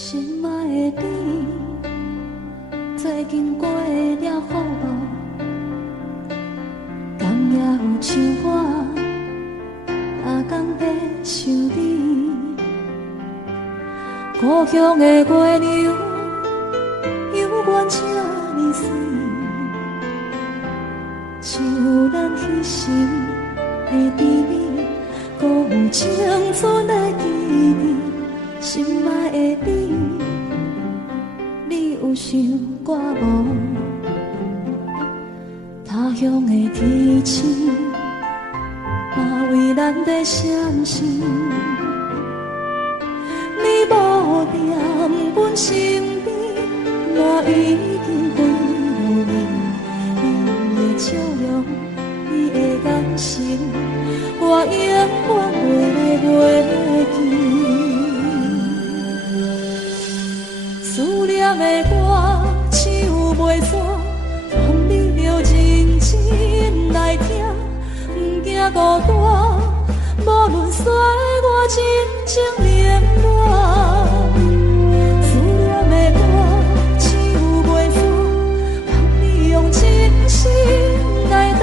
心爱的你，最近过得好无？敢也有像我，逐工在想你。故乡的月亮，犹原这呢水，像咱彼时的甜蜜，搁有青春的记忆。心爱的你，你有想我无？他乡的天星，嘛为咱在闪烁。你无在阮身边，我已经归路面。你的笑容，你的眼神，我永远袂记。思念的歌，唱袂煞，望你着认真来听，不惊孤单，无论衰我真情联络。思念的歌，唱袂煞，望你用真心来等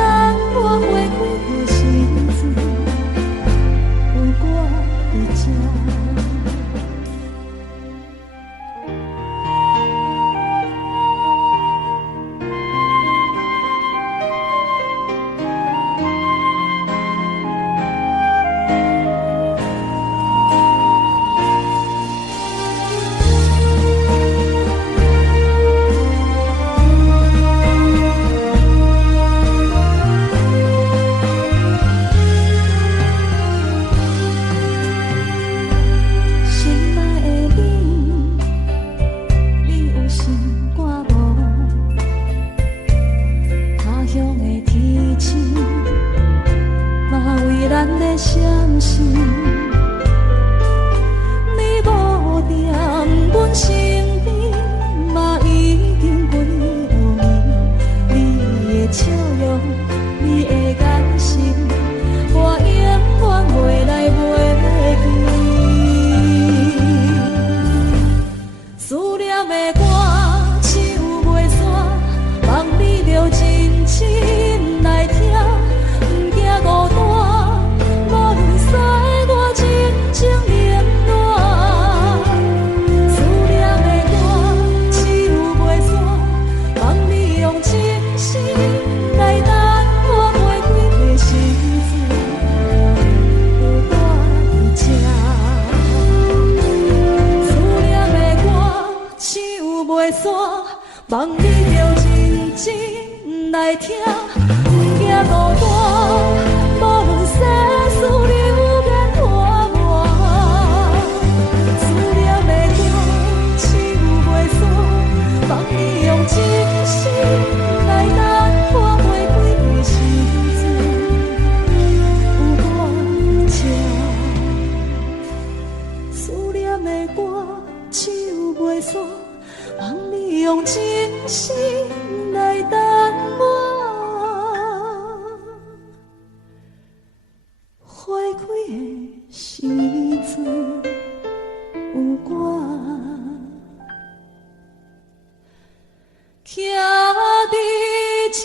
我回归的时阵，有我在这。望你着认真来听，不惊孤单，无论世事流变破磨。思念的歌，唱袂煞，望你用真心来等我回归的时阵，有我在这。思念的歌，唱袂煞。望你用真心来等我回归的时阵，有我徛在这。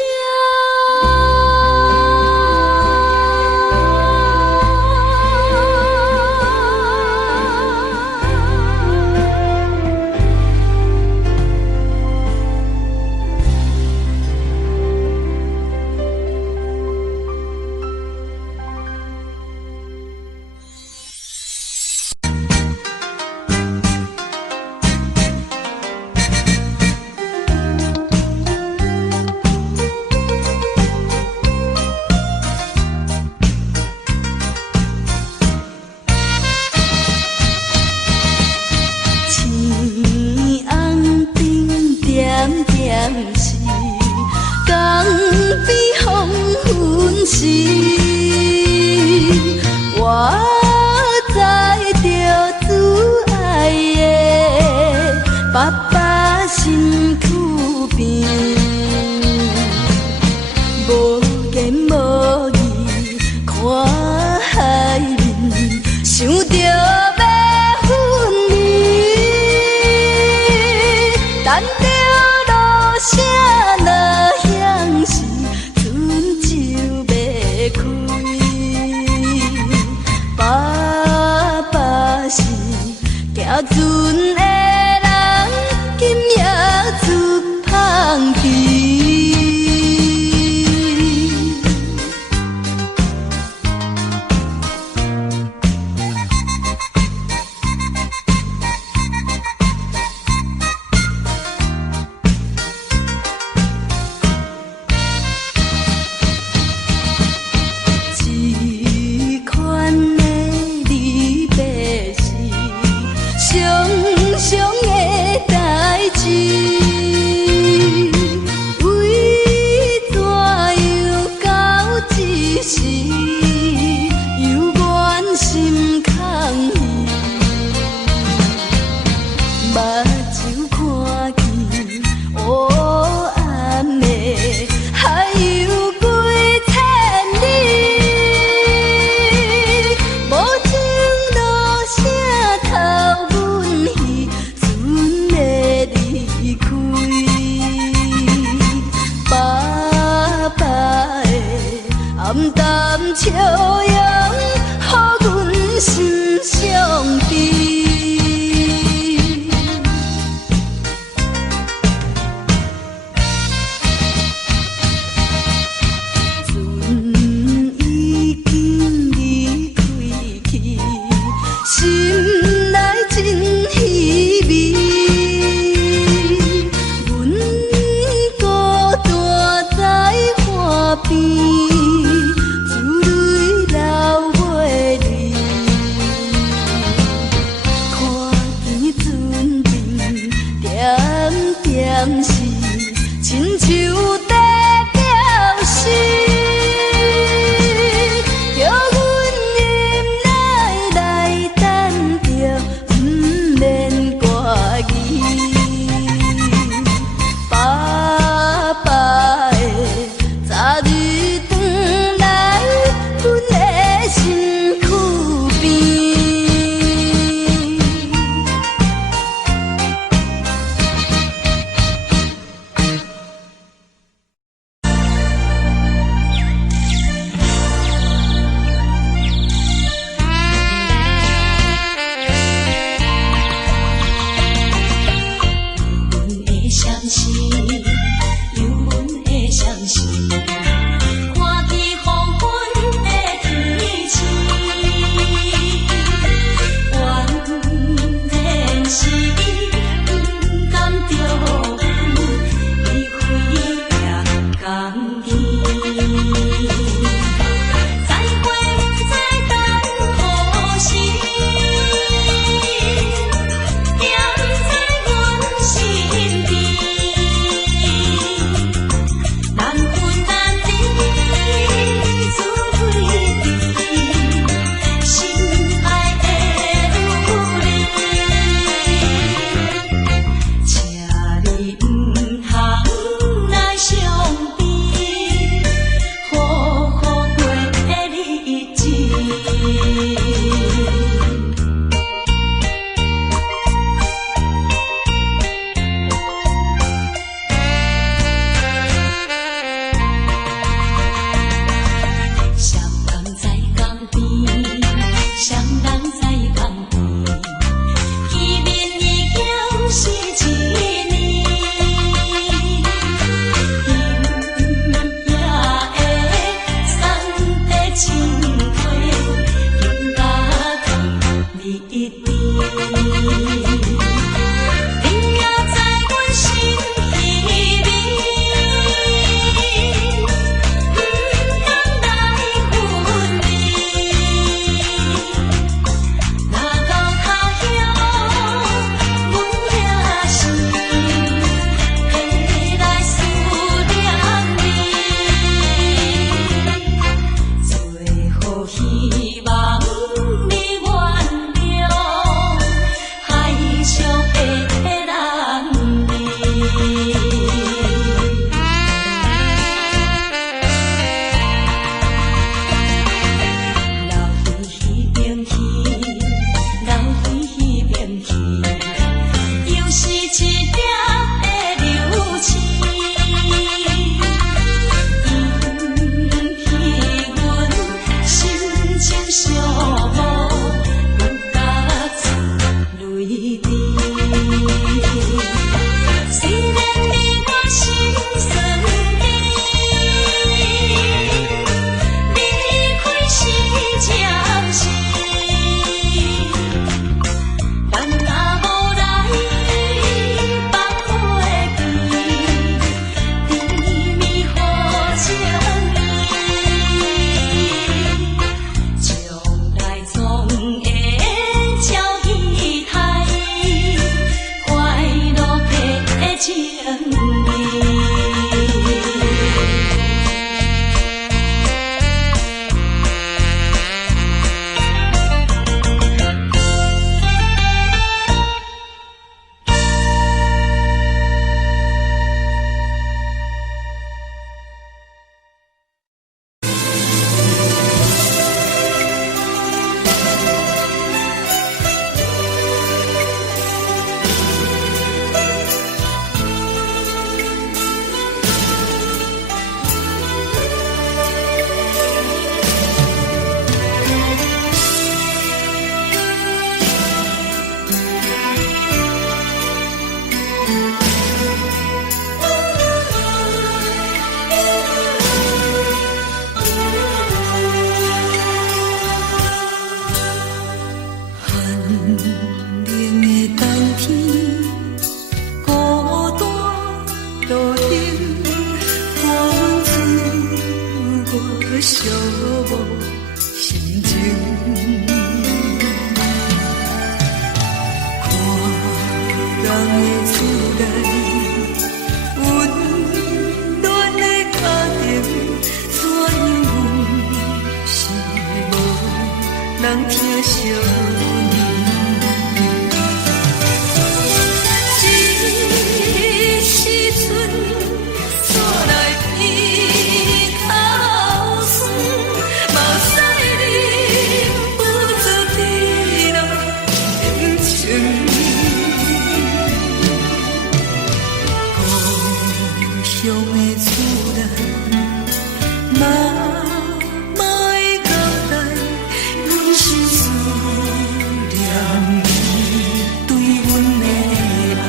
我知着挚爱的爸爸身躯边，无言无语看海面，想着要分离。着落声若响时，船就要开。爸爸是行船的人，今夜出芳池。淡淡笑容，予阮心伤悲。船已经离开去，心内真稀微。阮孤单在海边。点是亲像在表示，叫阮忍耐来等着，不免歌语。爸爸的早日转来，阮的身躯边。的厝内，温暖的家庭，怎样是无人疼惜你？这时阵厝内鼻口酸，嘛使忍不住滴落深情。故乡的厝内，嘛莫会交代，阮心思念你对阮的爱。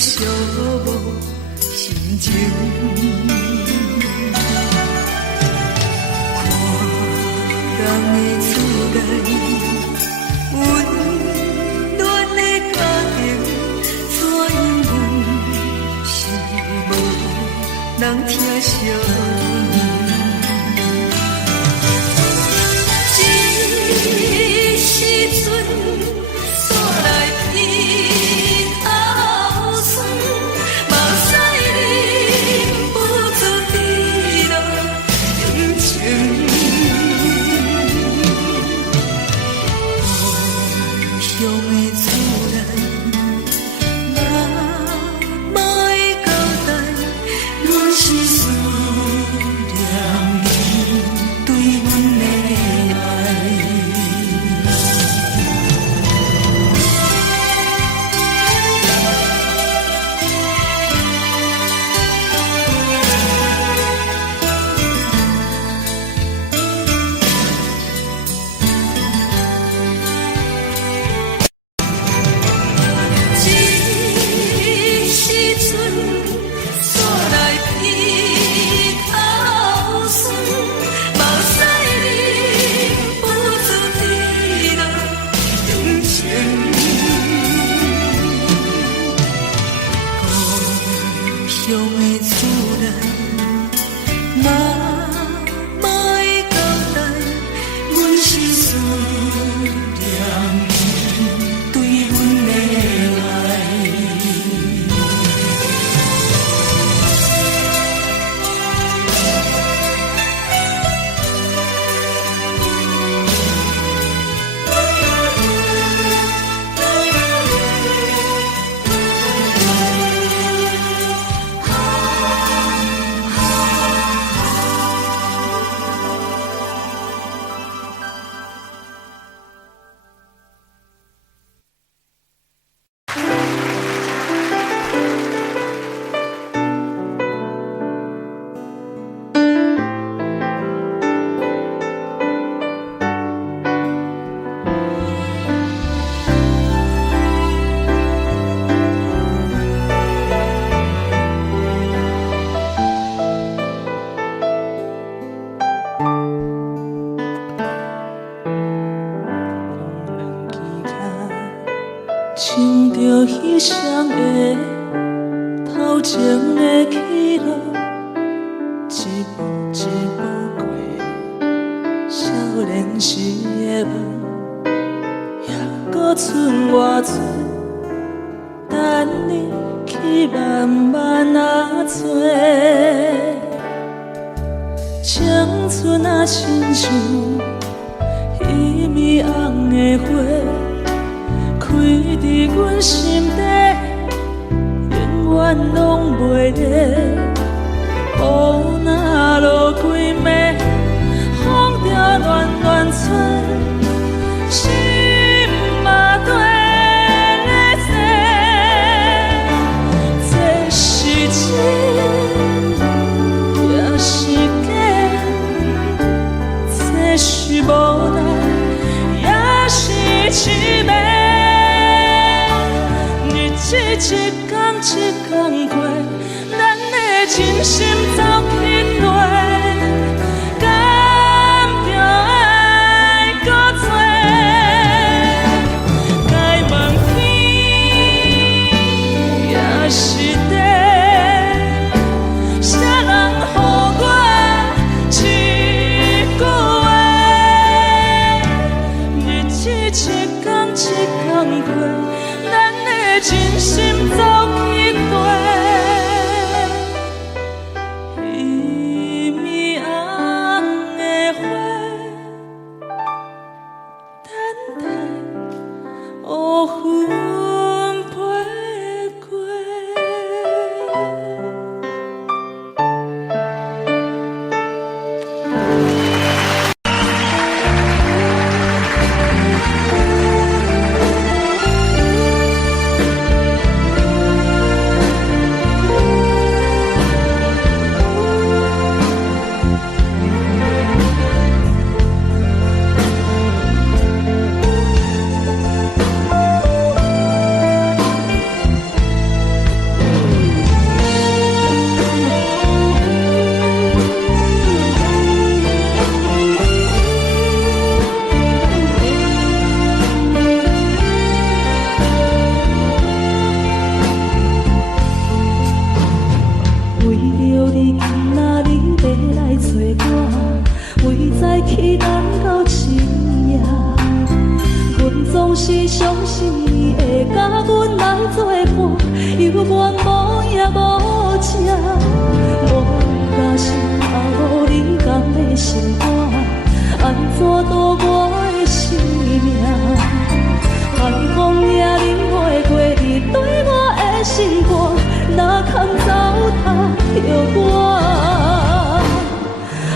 寂寞心情，看人的厝内，温暖的家庭，怎样是无人疼惜你？这时阵厝内伊口酸，嘛使忍不住滴落深情。故乡的厝内，嘛莫会交代，阮心思念你对阮的爱。唱着彼双的头前的起落，一步一步过少年时的梦，还搁剩偌多，等你去慢慢啊找。青春啊，亲像一米红的花。开伫阮心底，永远拢袂裂。雨若落几暝，风着乱乱吹，心嘛跟咧碎。这是真，也是假；这是无奈，也是凄美。一天一天过，咱的真心走起落，敢着爱搁多？该问天也是地，啥人予我一句话？日子一天一天过，咱的真心走去过。伊面红的花，等待乌云飞过。为着你，今仔日要来找我，为在期等到深夜。阮总是相信你会甲阮来作伴，犹原无影无迹。我假是也无你同的心肝，安怎度我的生命？海风也忍袂过你对我的心肝，哪堪糟蹋着我？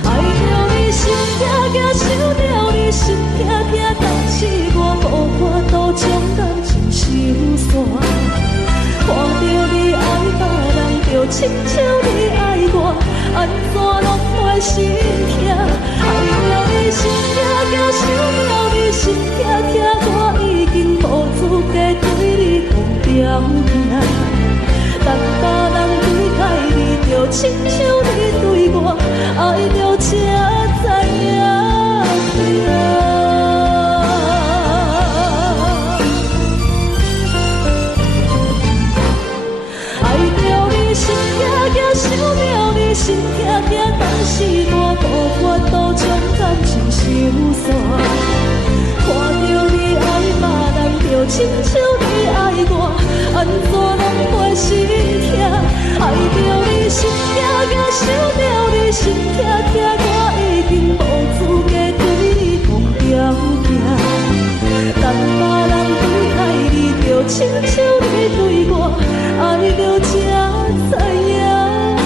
爱着你心痛痛，想着你心痛痛，但是我无法度将感情收煞。看着你爱别人，就亲像你爱我，安怎拢袂心痛？爱着你心痛痛，想着你心痛痛，我已经无资格对你讲条件。但别人对待你，就亲像你对我，爱着才知影痛。爱着你心痛痛，想着你心痛痛，但是我无法度将感情收煞。看着你爱别人，就亲像你爱我，安怎拢袂心痛？爱着你心痛痛，想着你心痛痛，我已经无资格对你讲条件。但别人对待你，就亲像你对我，爱着才知影痛。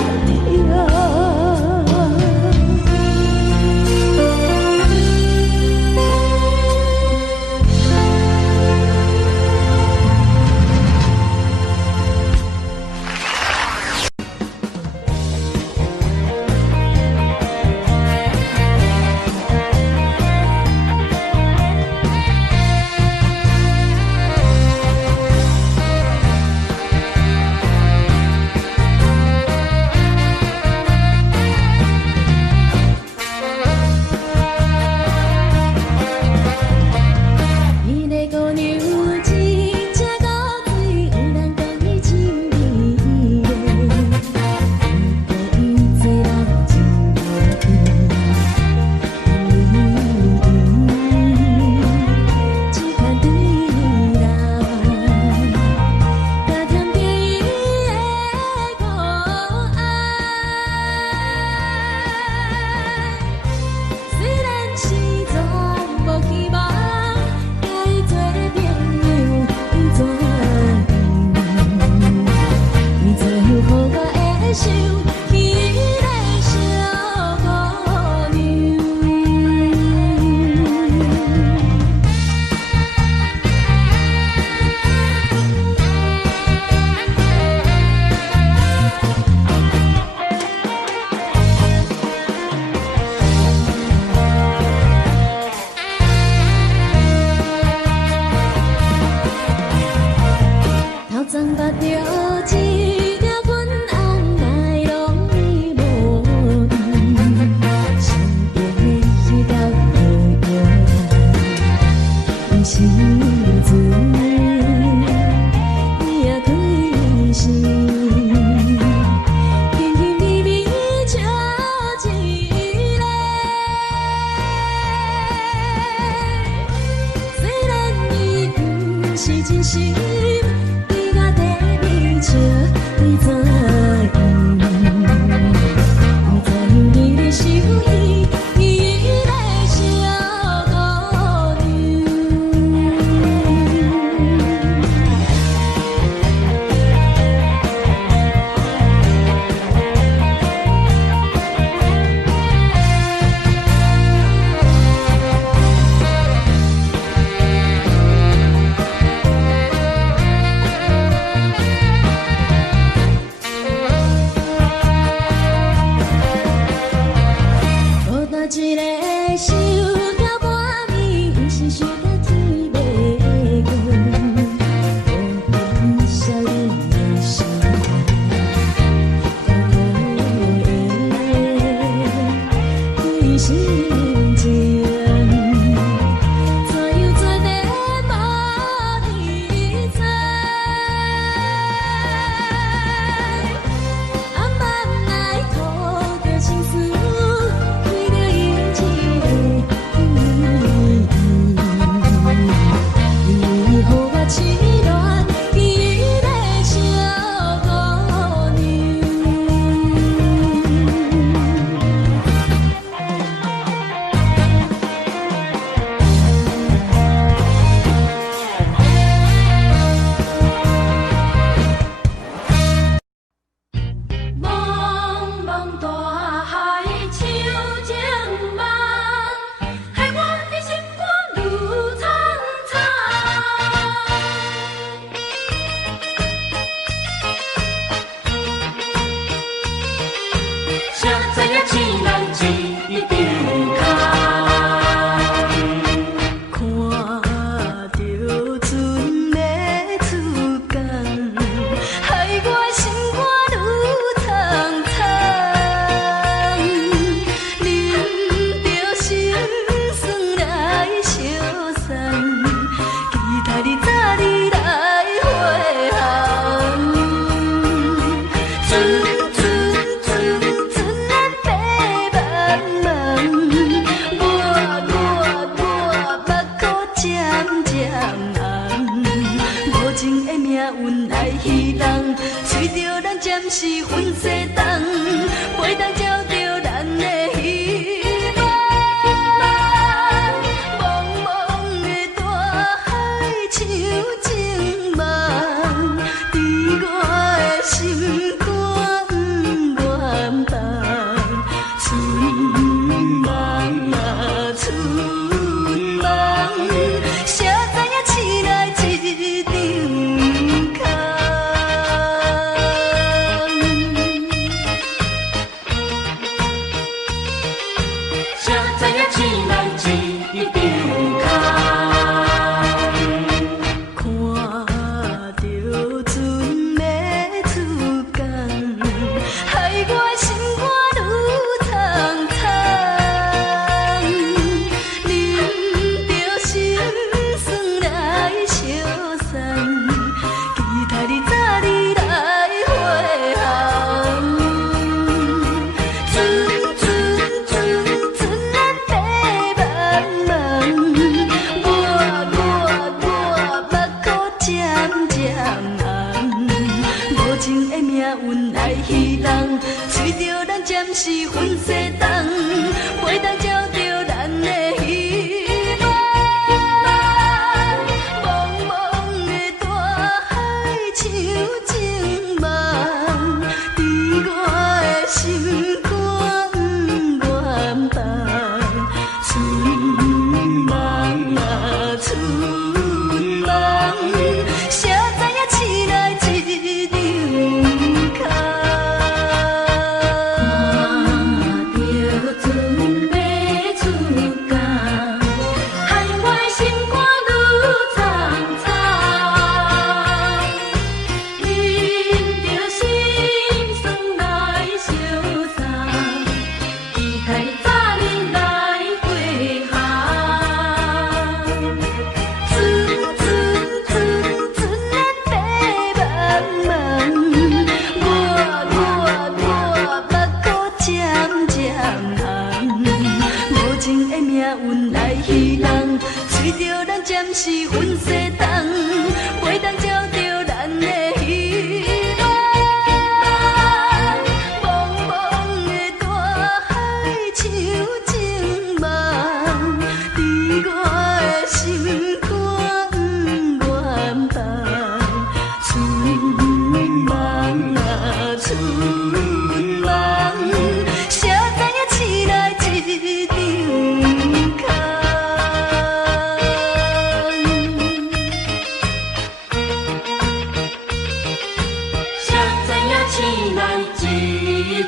总捌着一条阮红来拢伊无伊，身边的彼条黑摇伊是船，伊也开是甜甜蜜蜜笑一个。虽然伊不是真心。张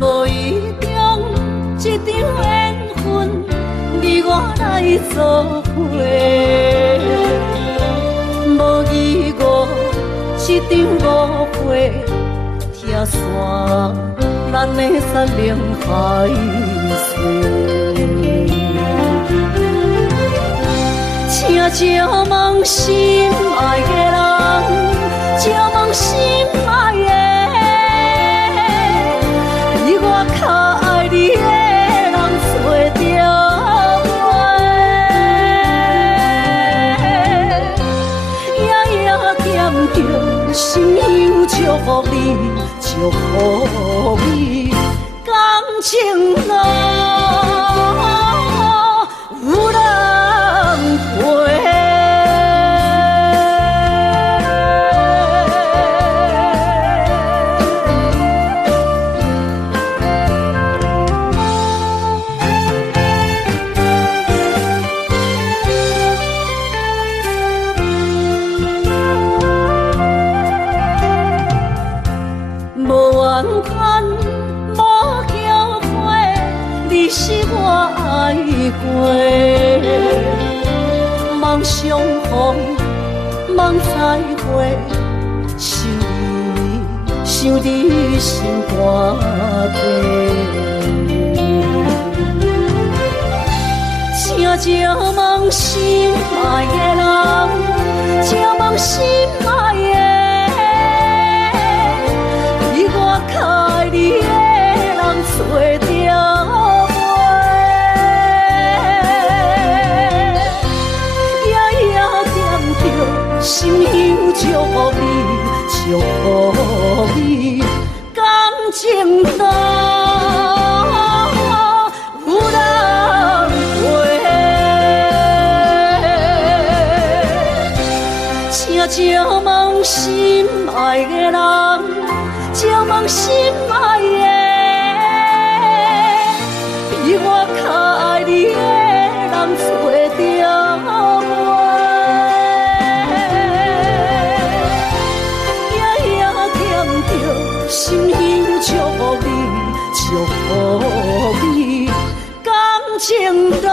无意中一场缘分，你我来作伙。无意外一场误会，拆散咱的山盟海誓。请借问心爱的人，借问心爱的。我较爱你的人找着我，夜夜惦着心忧祝福你，祝福你，感情路有人陪。梦相逢，梦再会，想你心肝底。请借问心爱的人，借问心爱的，比我较爱你的人找着。心忧祝福你，祝福你，感情路有人陪。请借问心爱的人，借问心爱的，比我较爱你的人找着。心忧祝福你，祝福你，感情路。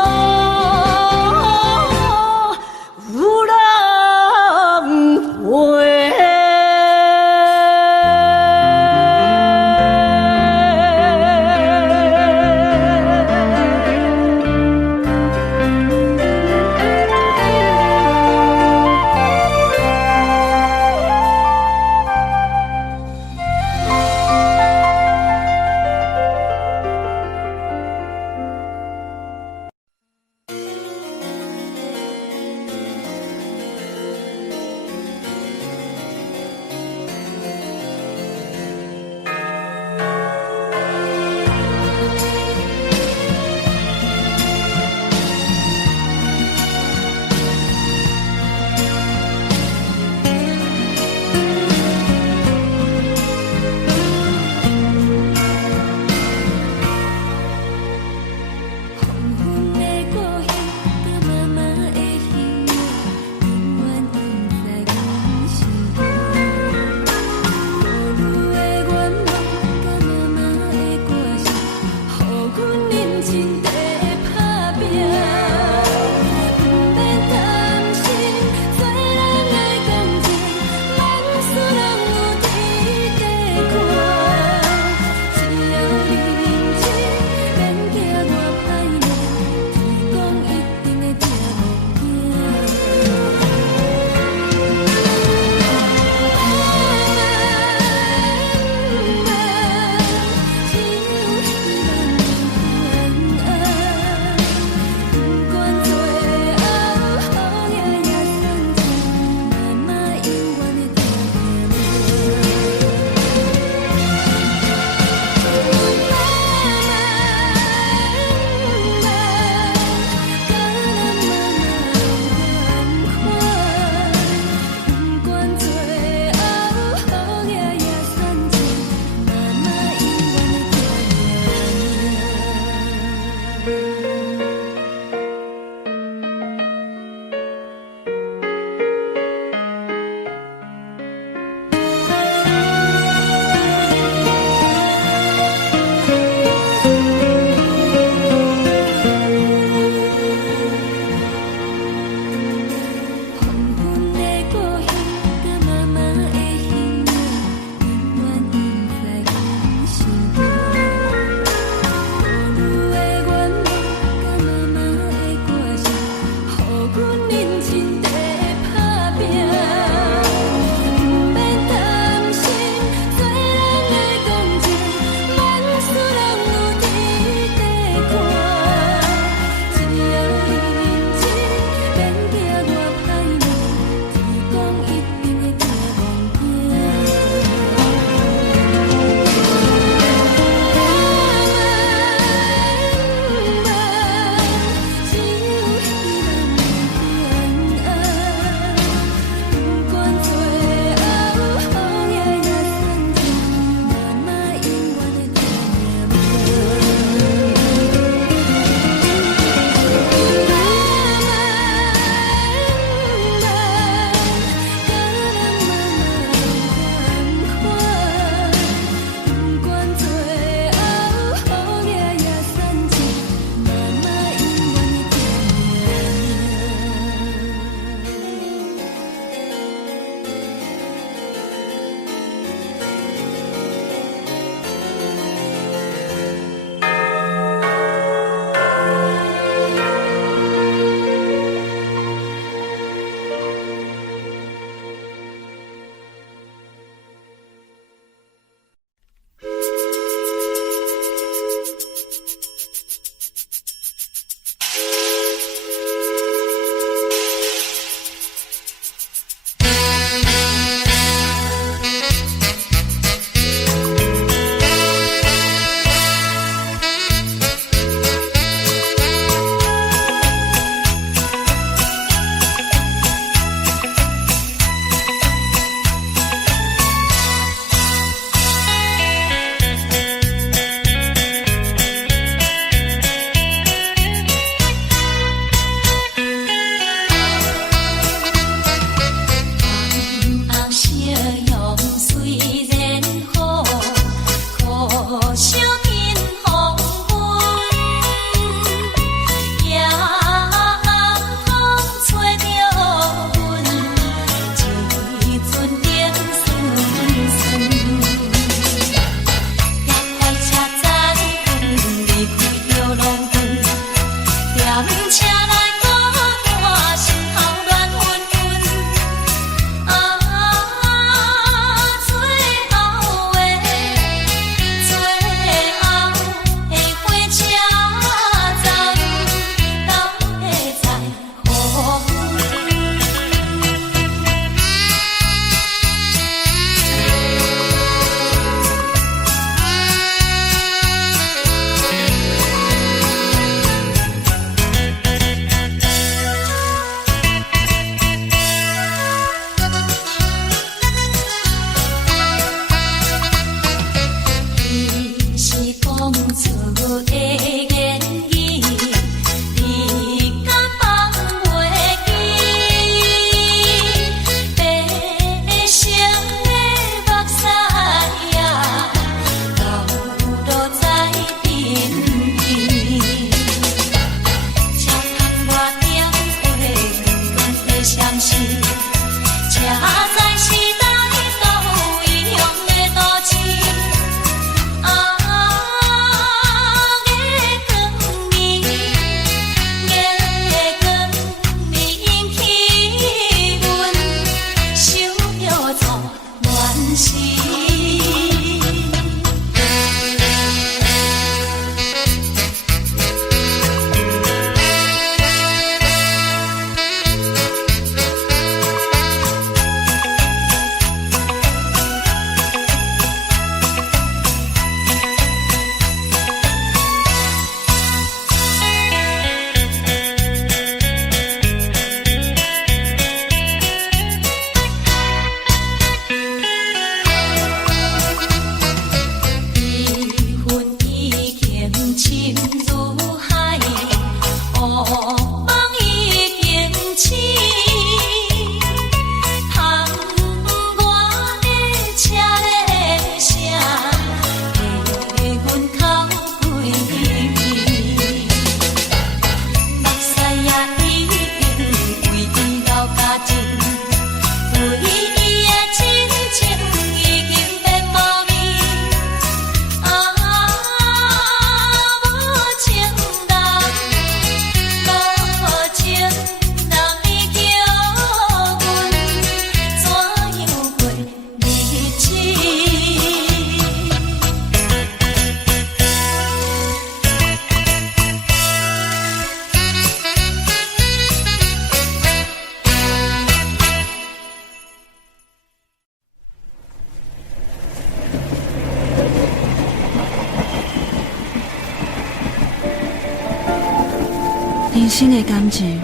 人生的感情，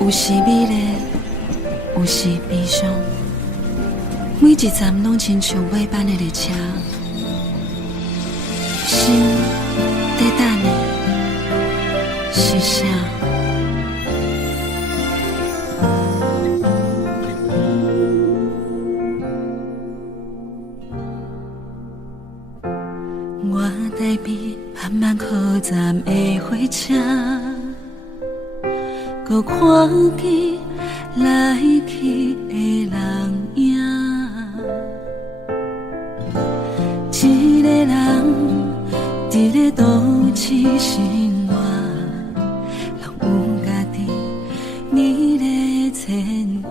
有时美丽，有时悲伤。每一站拢亲像尾班的列车，心在等你，是啥？我台边慢慢靠站的火车，搁看见来去的人影。一个人伫咧都市生活，拢有家己你咧牵挂。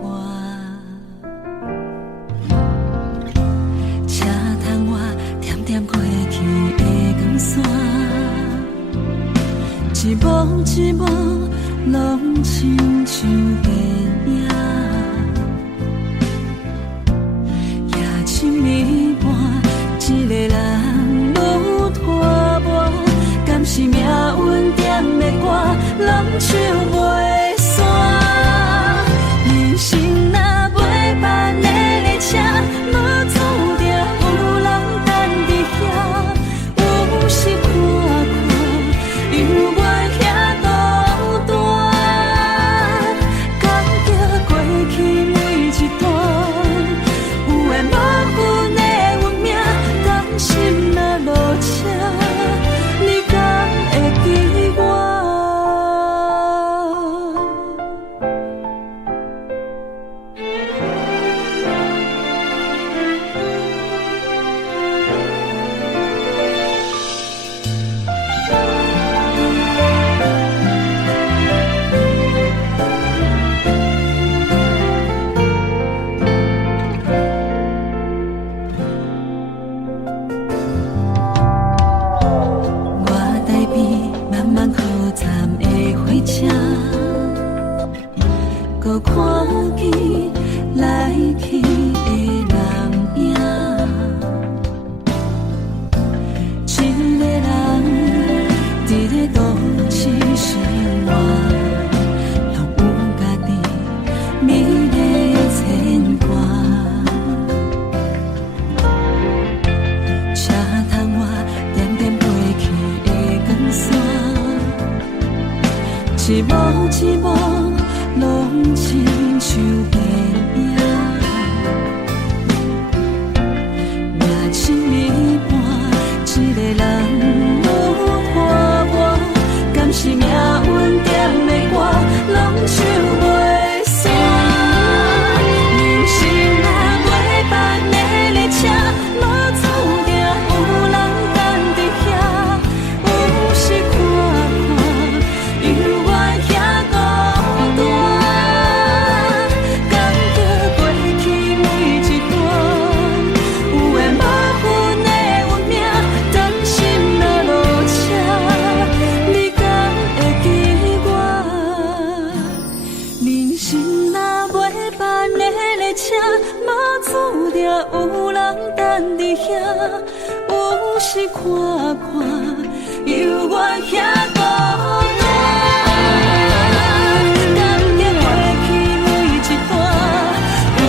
车窗外点点过去的光线，一幕一幕拢亲像电影。夜深暝半，一个人愈拖磨，敢是命运点的歌，拢唱袂煞。人生若袂班的列车，无注定有人等伫遐。有时看看，犹原遐孤单，感觉过去每一段，有缘无分的运命，甘心若列车，搁看见来去的人影。一个人伫咧都市生活，拢有家己美丽的牵挂。车窗外点点飞去的光线，一幕一幕拢亲像电影。夜深暝半，一个人愈看我，敢是命运点的歌，拢唱袂煞。人生若袂办的列车，无注定有人等伫遐。有时看看，犹原遐孤单，感觉过去每一段，有缘无份的运命，担心若落车，你敢会记我？人生若袂办的列车，无注定有人等伫遐。有时看看，犹原遐孤单，感觉过去每一段，有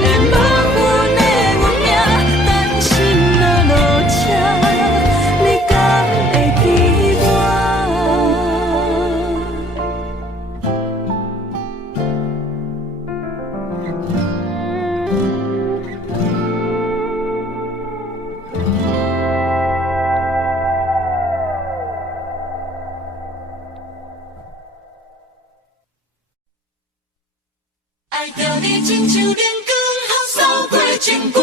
缘无份的运命，担心若落车，你敢会记我？爱着你亲像连光风扫过情关，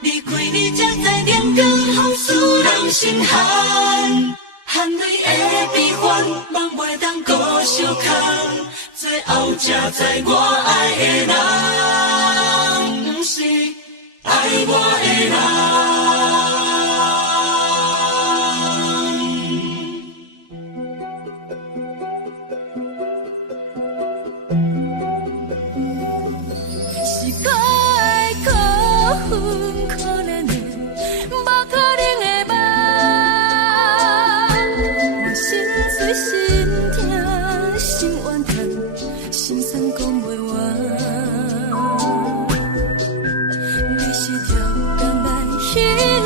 离开你才知连光风使人心寒。含泪的悲欢，望袂当搁相牵，最后才知我爱的人，不是爱我的人。是我的可恨可怜的，无可能的梦。我心碎心痛心怨叹，心酸讲袂完。你是条人来去。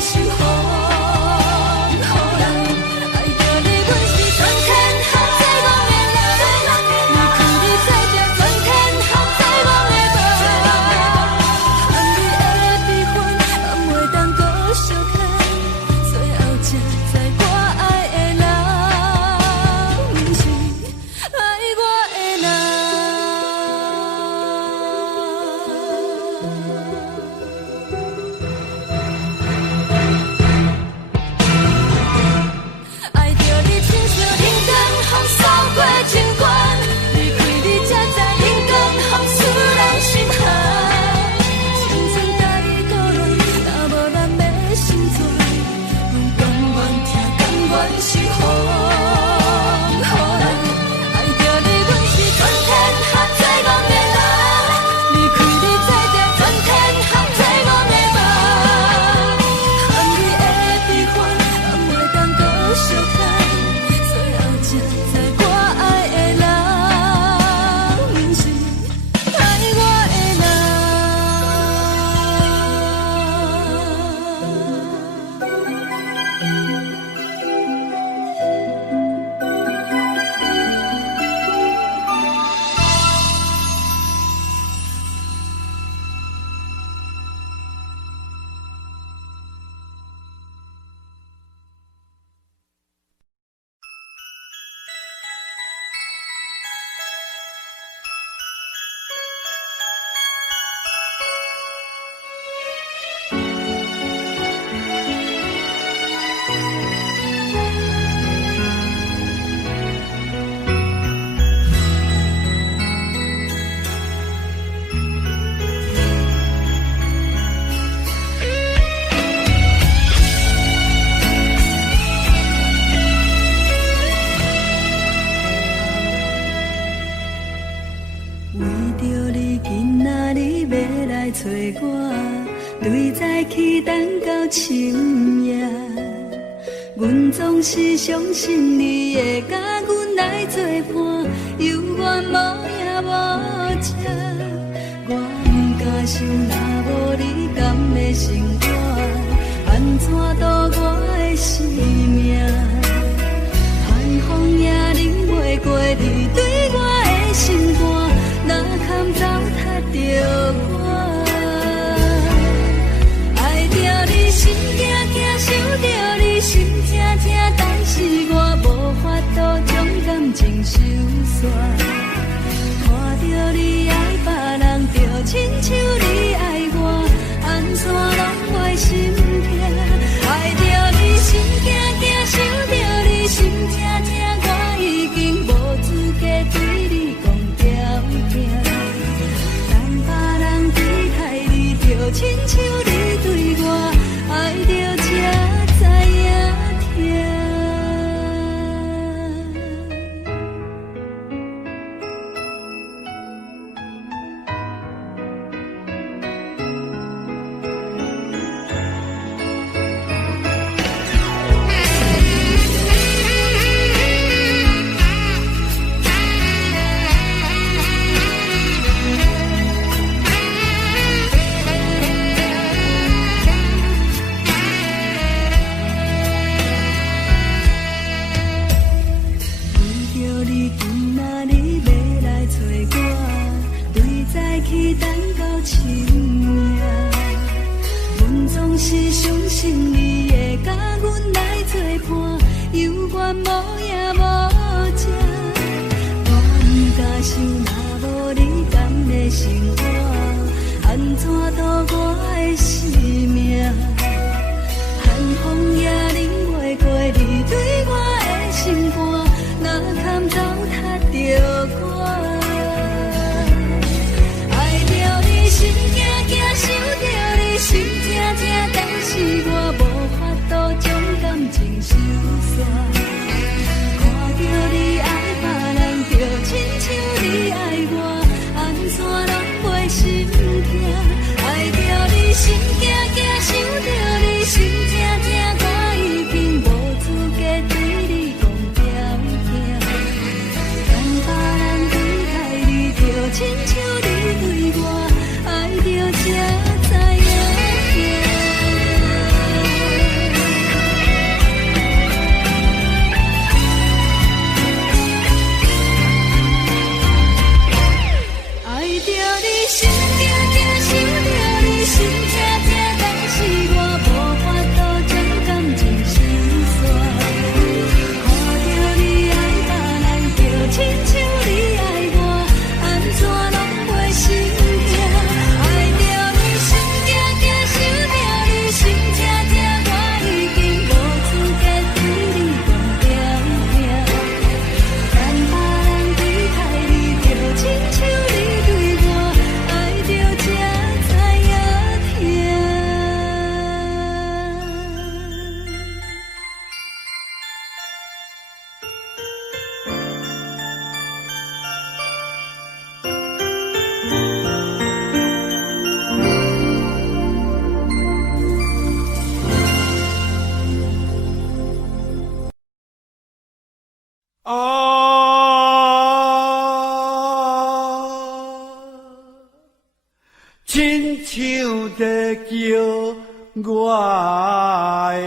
守护。好人爱着你，阮是全天下最戆的人。离开你才知全天下最戆的梦。含你的悲欢，敢袂当搁相牵？最后才知我爱的人，不是爱我的人。爱着你，亲像冷光风扫过情关，离开你才知冷光风使人心寒。青春甲伊倒来，若无咱要心酸，阮甘愿听，甘愿是风雨人。爱着你，阮是全天下最戆的人，离开你才知全天下最戆的梦。含你的悲欢，敢袂当搁相牵？最后才知我爱的人，不是爱我的人。为着你，今仔日要来找我，对早起等到深夜。阮总是相信你会甲阮来作伴，有缘无影无遮。我不敢想，若无你甘的生活，安怎度我的生命？寒风也忍袂过你对我的心肝。哪堪糟蹋着我？爱着你心惊惊，想着你心痛痛，但是我无法度将感情收煞。看着你爱别人，就亲像你爱我，安怎拢袂心痛？爱着你心惊惊，想着你心痛痛，我已经无资格对你讲条件。等别人离开你，就亲像你对我爱着才知影痛。是相信你会甲阮来作伴，有缘无影无遮。我不敢想，若无你甘的生活，安怎度我的生命？寒风也忍袂过你对我的心肝，哪堪糟蹋着我？爱着你心惊惊，想着你心痛痛，但是我无法度将感情收煞。看着你爱别人，就亲像你爱我，安怎拢袂心痛？爱着你心惊惊，想着你心痛痛，我已经无资格对你讲条件。叫我的。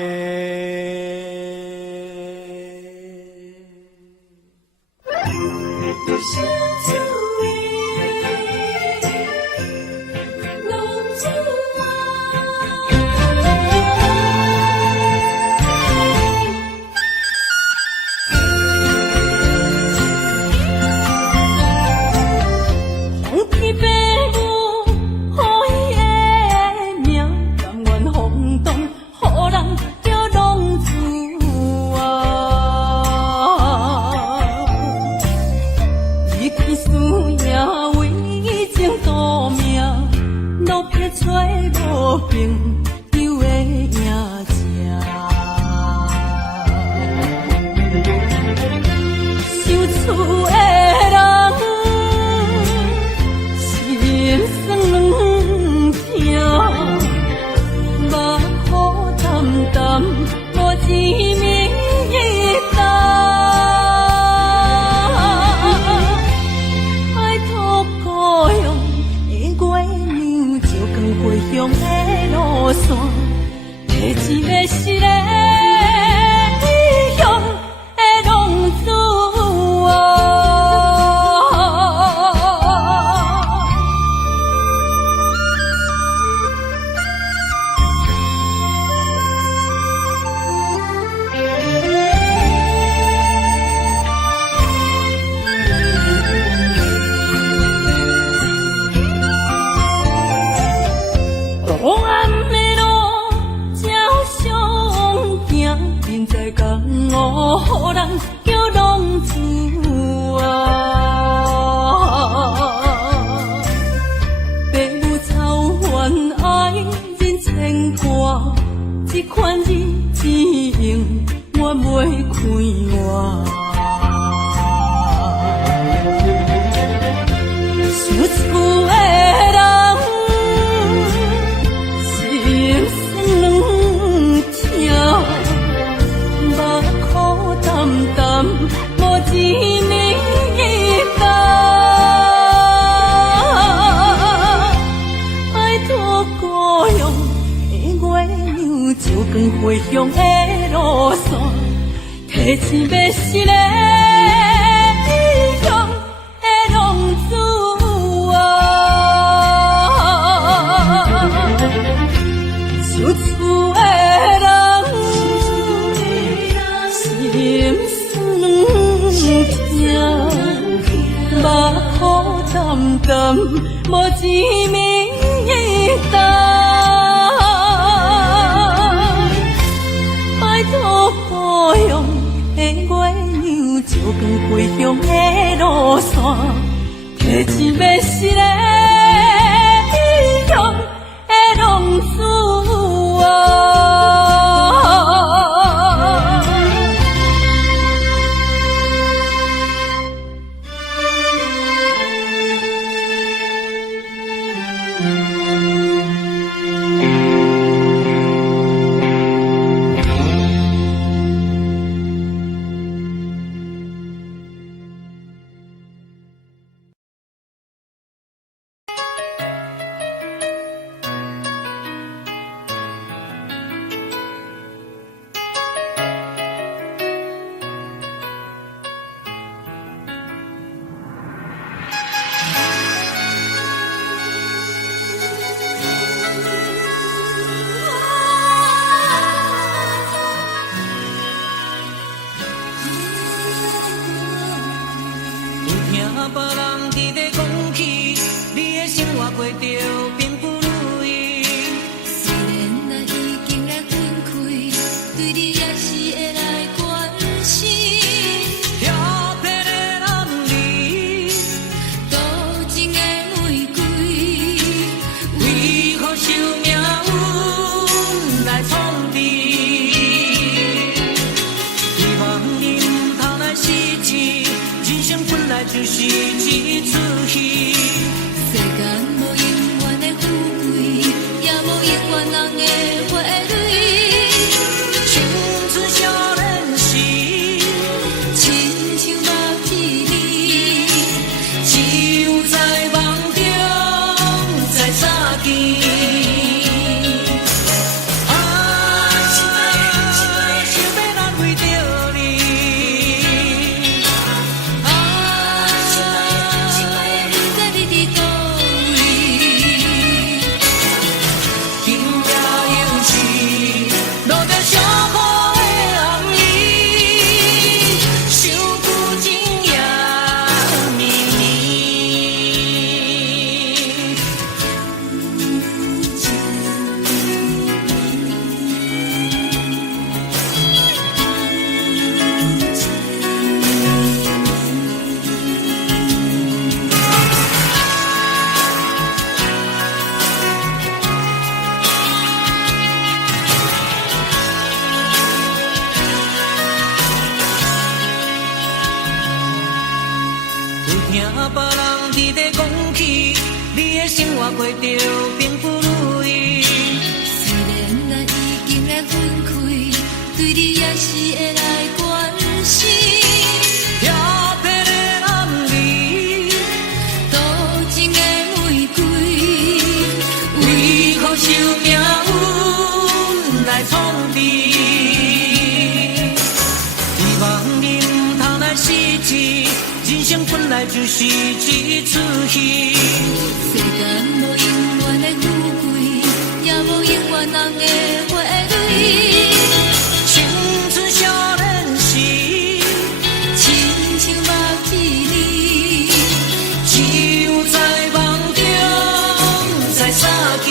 回乡的路线，提醒要是个异乡的浪子啊，受厝的人心酸痛，目眶澹澹，无一面一担。故乡的月亮，照光回乡的路线，提醒要是个异乡的浪子啊。别人伫咧讲起，你的生活过着并不如意。虽然已经来分开，对你也是会来关心。漂泊的男儿，多情的玫瑰，为何受命运来创治？希望你唔通来失志。人生本来就是一出戏，世间无永远的听别人伫咧讲起，你的生活过着并不如意。虽然咱已经来分开，对你也是会来关心。漂泊的男儿，多情的玫瑰，为何受命运来创治？希望你唔通来失志，人生本来就是一出戏。世间无永远的富贵，也无永远人的花蕊。青春少年时，亲像目一年，只有在梦中才相见。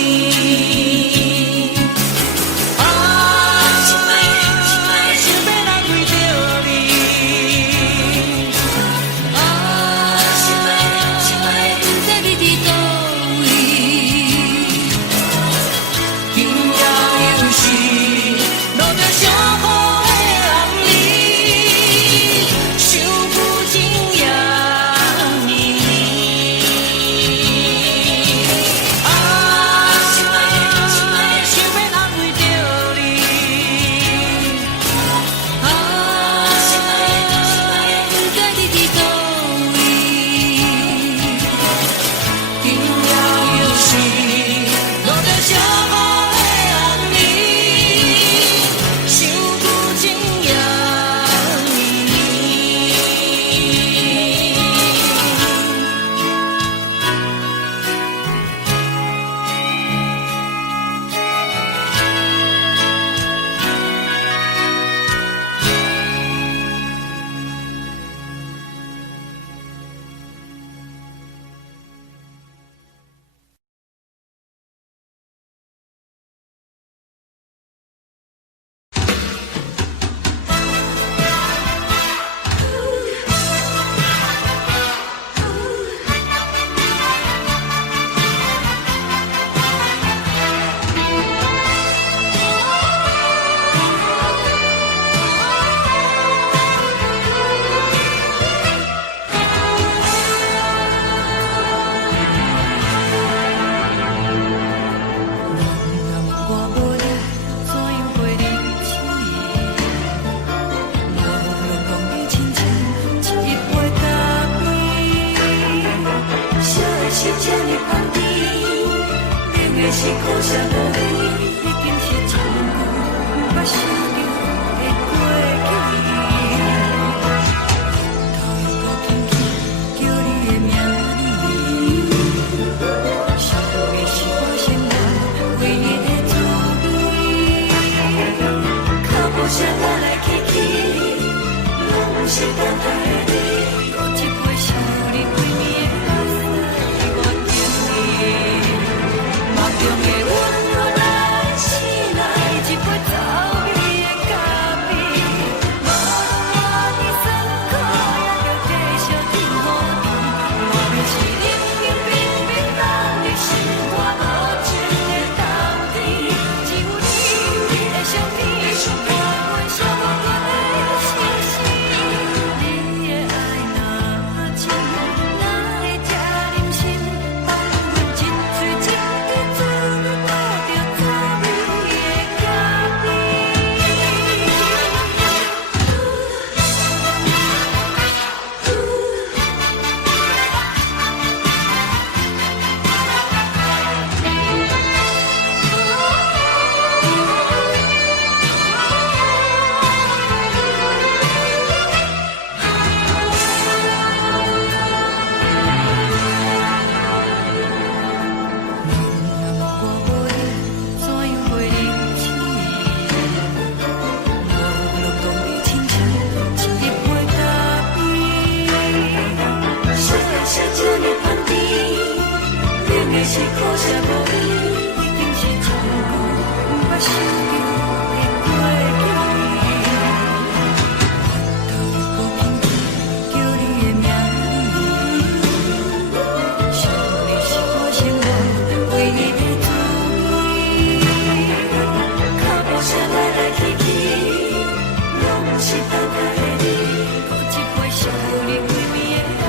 一杯烧你规面的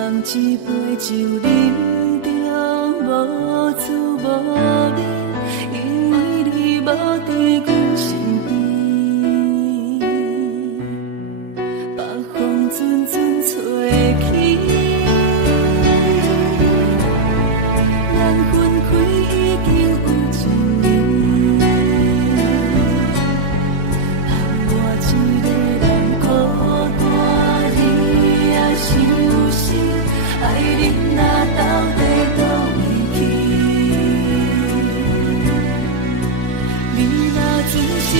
捧一杯酒，饮着无滋无味，因为你无伫阮身边。北风阵阵吹起，咱分开已经有一年，留我一个人孤单，你也伤心，爱你若到底倒位去？你若真心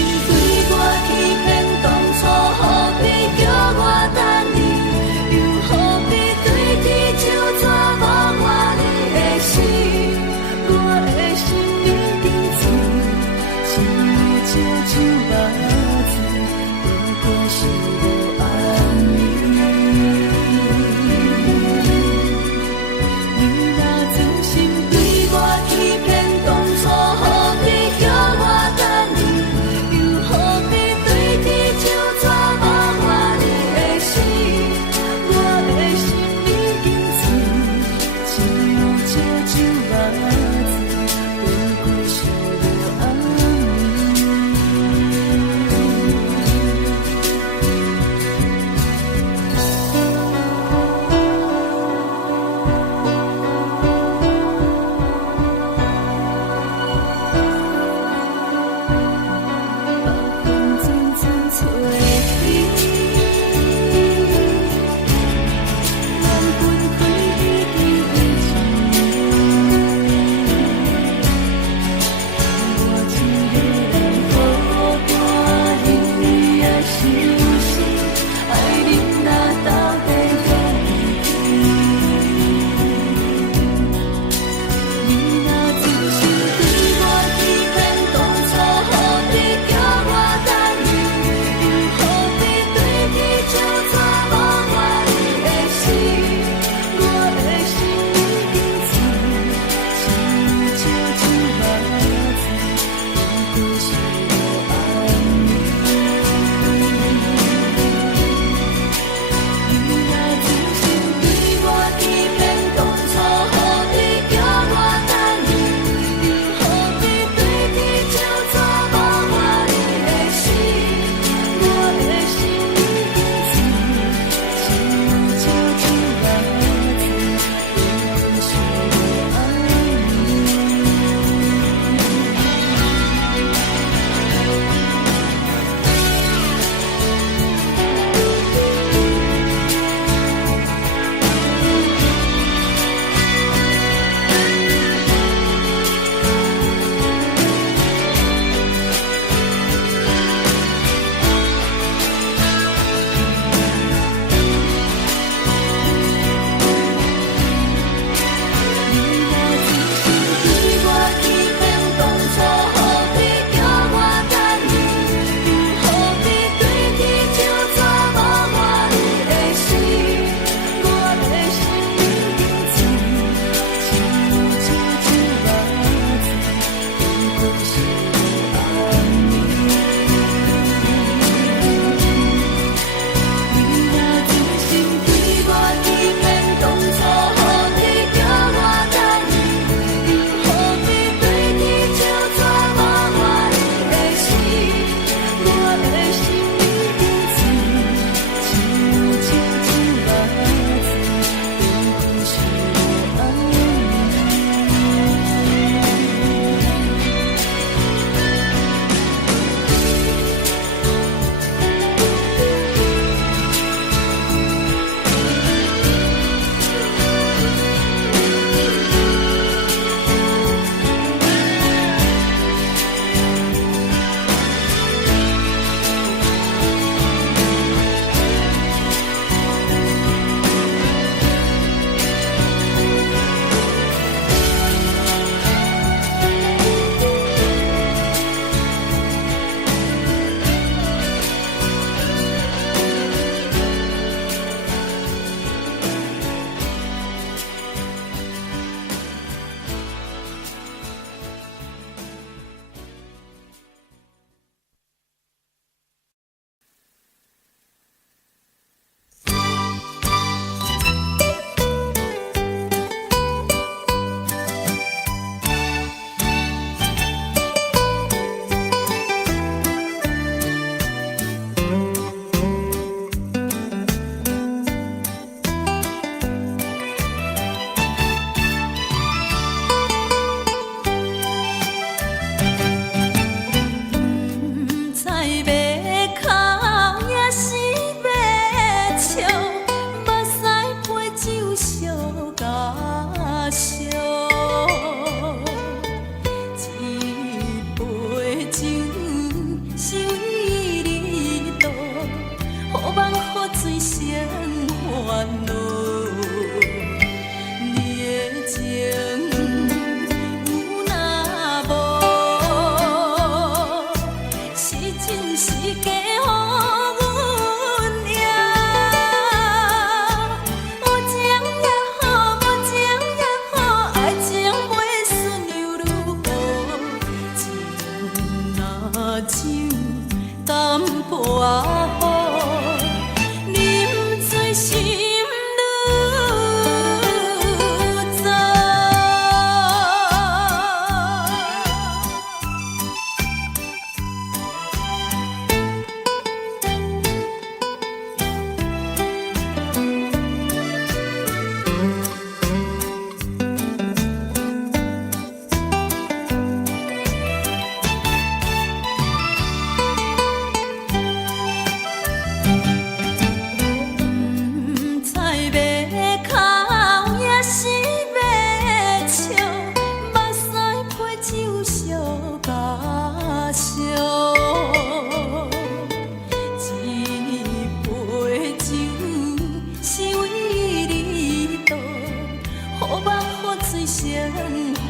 生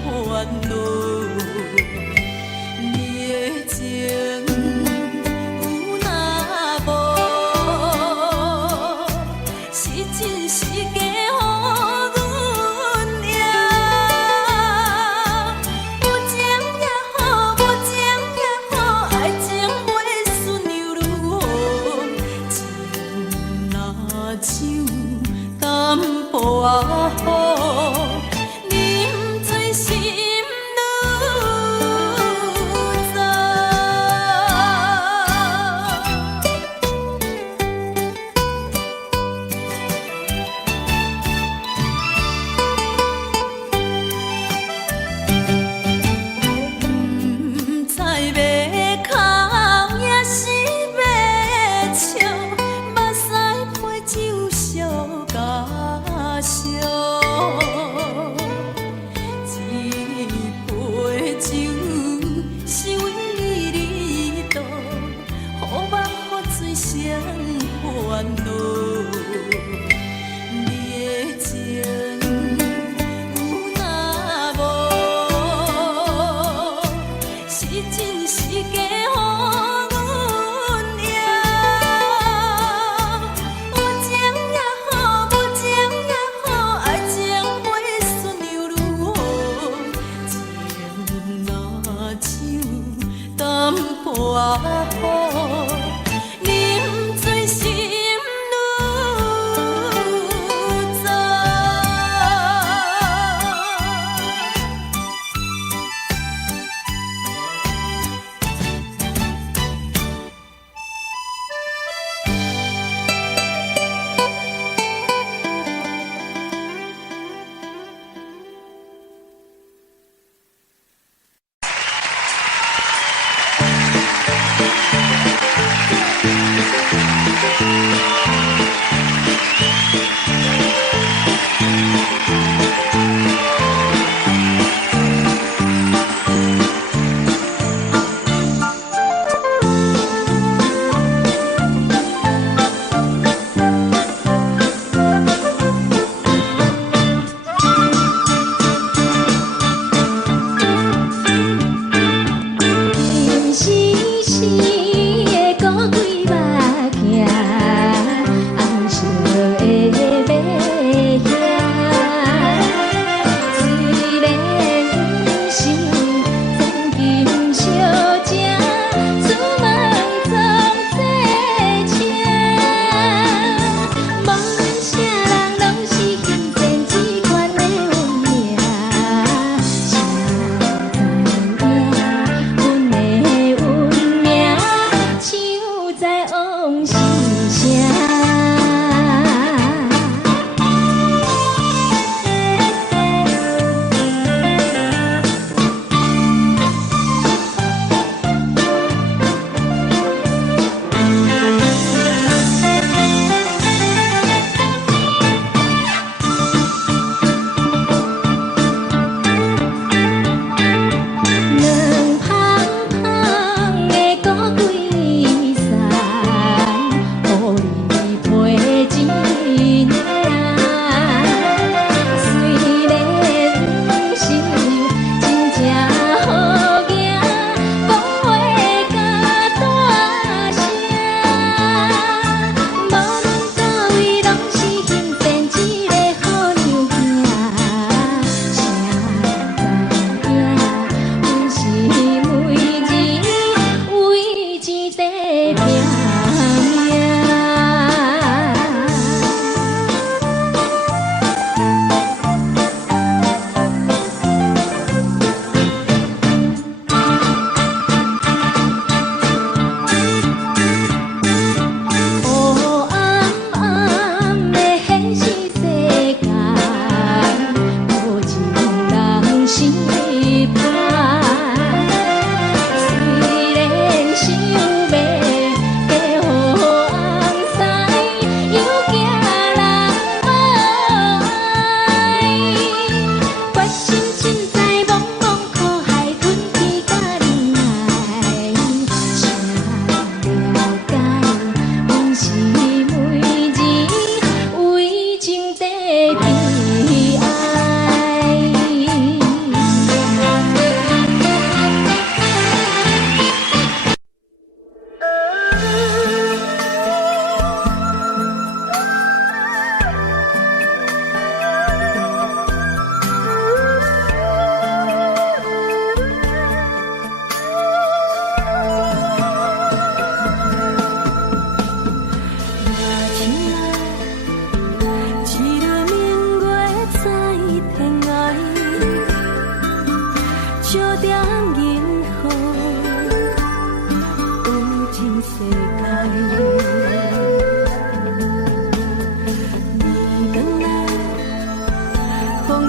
烦恼。你的情有若无，是真是假？啊好，啉醉心女。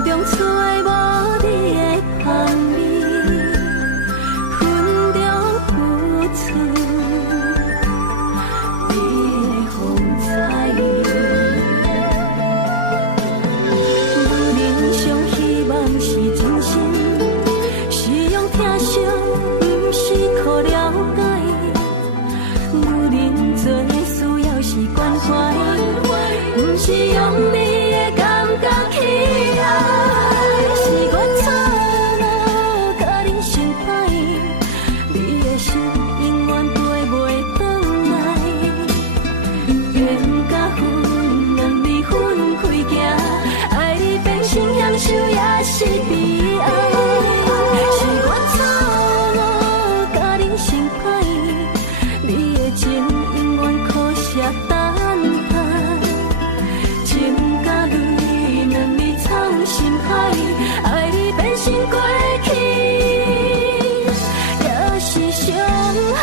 风中吹无你的香味，云中浮出你的风采。女人上希望是真心，是用疼惜，不是靠了解。女人最需要是关怀，不是用你的感觉去爱。是我错误，甲你相歹，你的心永远飞袂转来。缘甲分两离分开行，爱你变成享受也是悲哀。是我错误，甲你相歹，你的情永远可惜等待。情甲泪两字藏心海，爱你变成过去，也是伤害。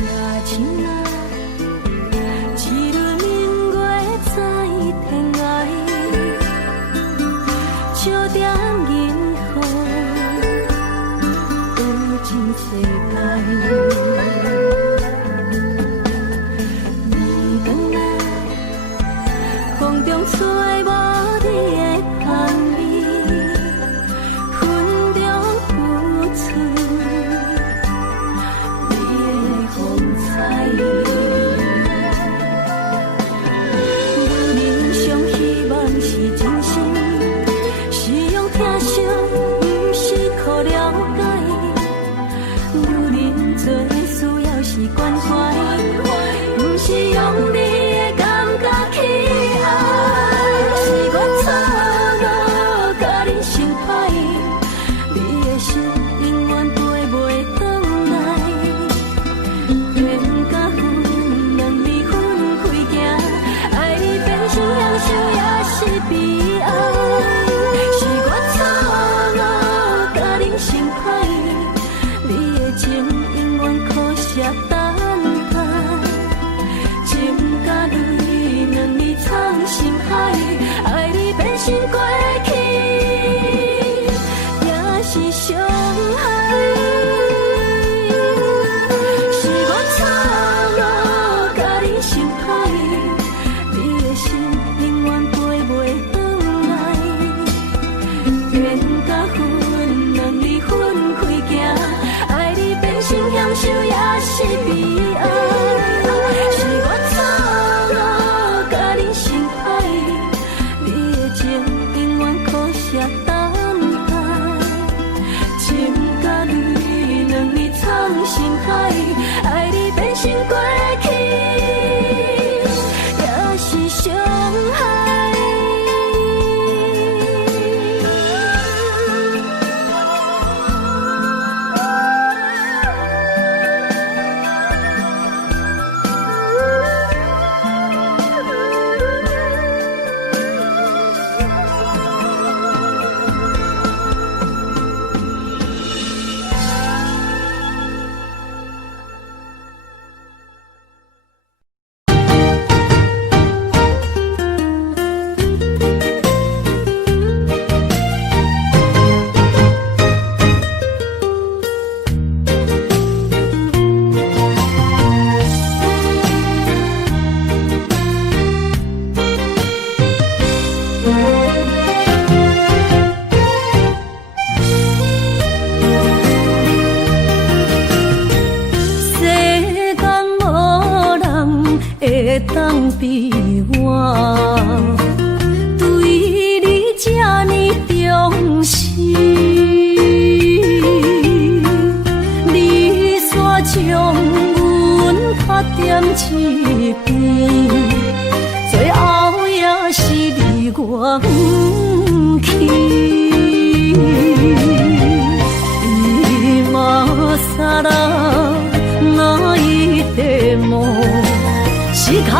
夜深啊，一轮明月在天涯，照点银河，有情世界。暝光啊，风中吹无你的香味，云中浮出你的风采。女人上希望是真心，是用疼惜，不是靠了解。女人最需要是关怀，不是用你的感觉去爱。是我错误，甲你相歹，你的心永远飞袂转来。缘甲分两离分开行，爱你变成享受也是悲哀。是我错误，甲你相歹，你的情永远可惜等待。情甲泪两字藏心海，爱你变成过去，也是伤害。是我错误，甲你相歹，你的心永远飞袂转来。缘甲分两离分开行，爱你变成享受也是悲哀。是我错误，甲你相歹，你的情永远可惜等待。情甲泪两字藏心海，爱你变成过去，也是伤害。当比我对你这呢重视，你煞将阮拍点一边，最后也是离我不去。今さら泣いても仕方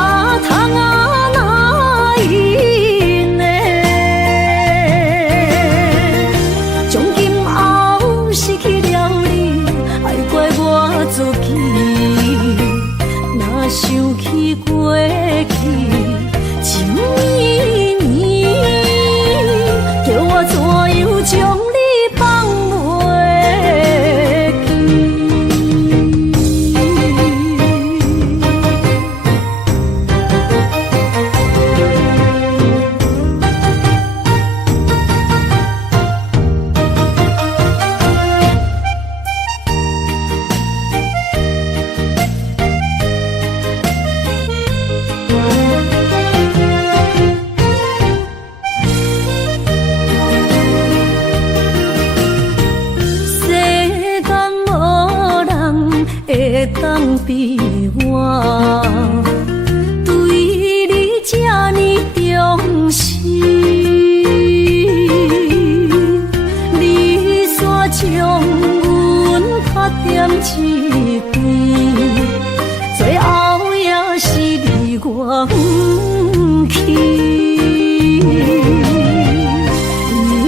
我不去，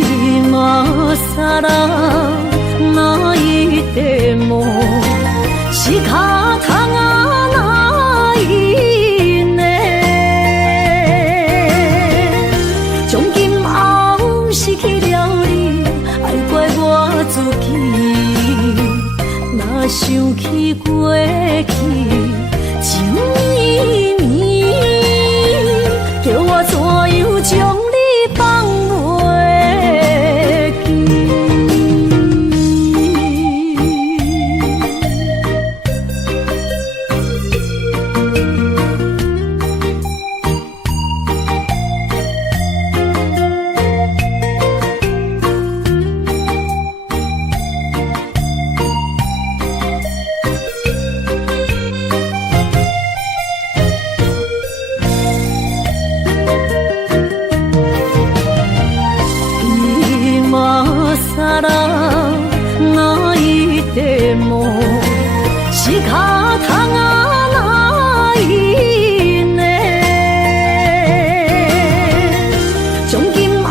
你嘛啥啦？那一点梦是脚痛啊那一呢？从今后失去了你，爱怪我自己。若想起过去。情绵绵，叫我怎样将你放袂记？是脚痛啊那一呢？从今后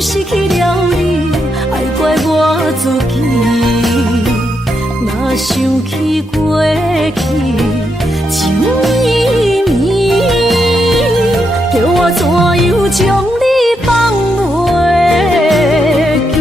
失去了你，爱怪我自己。若想起过去，情绵绵，叫我怎样将你放袂记？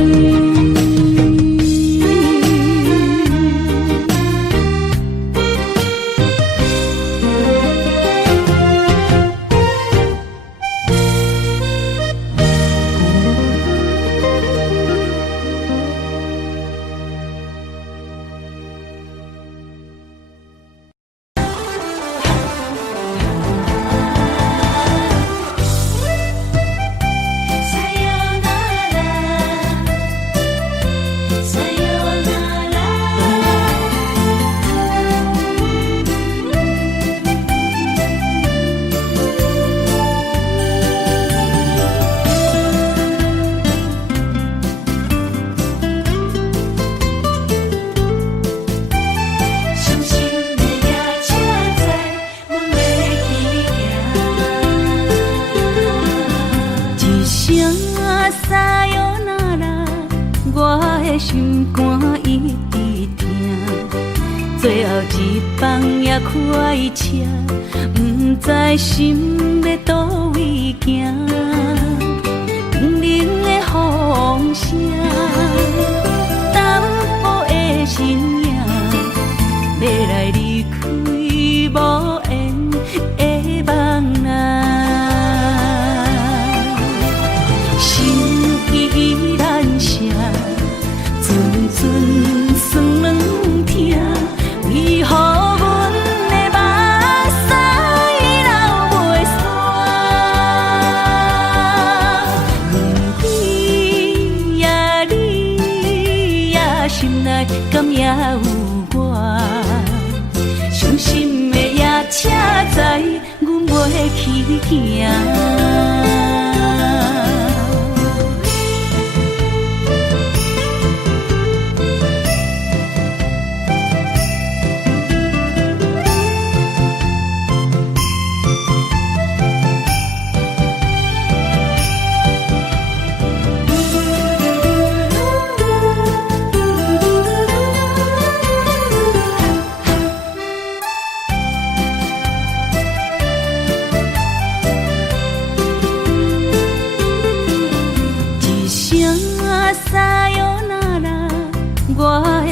心肝一直疼，最后一放也开车，不知心要倒位行。冷冷的风声，淡薄的身影，要来离开无缘的梦啊。心依然舍。阵阵酸软疼，为何阮的目屎流袂煞？问你呀你呀，心内敢也有我？伤心的夜车载，阮袂去行。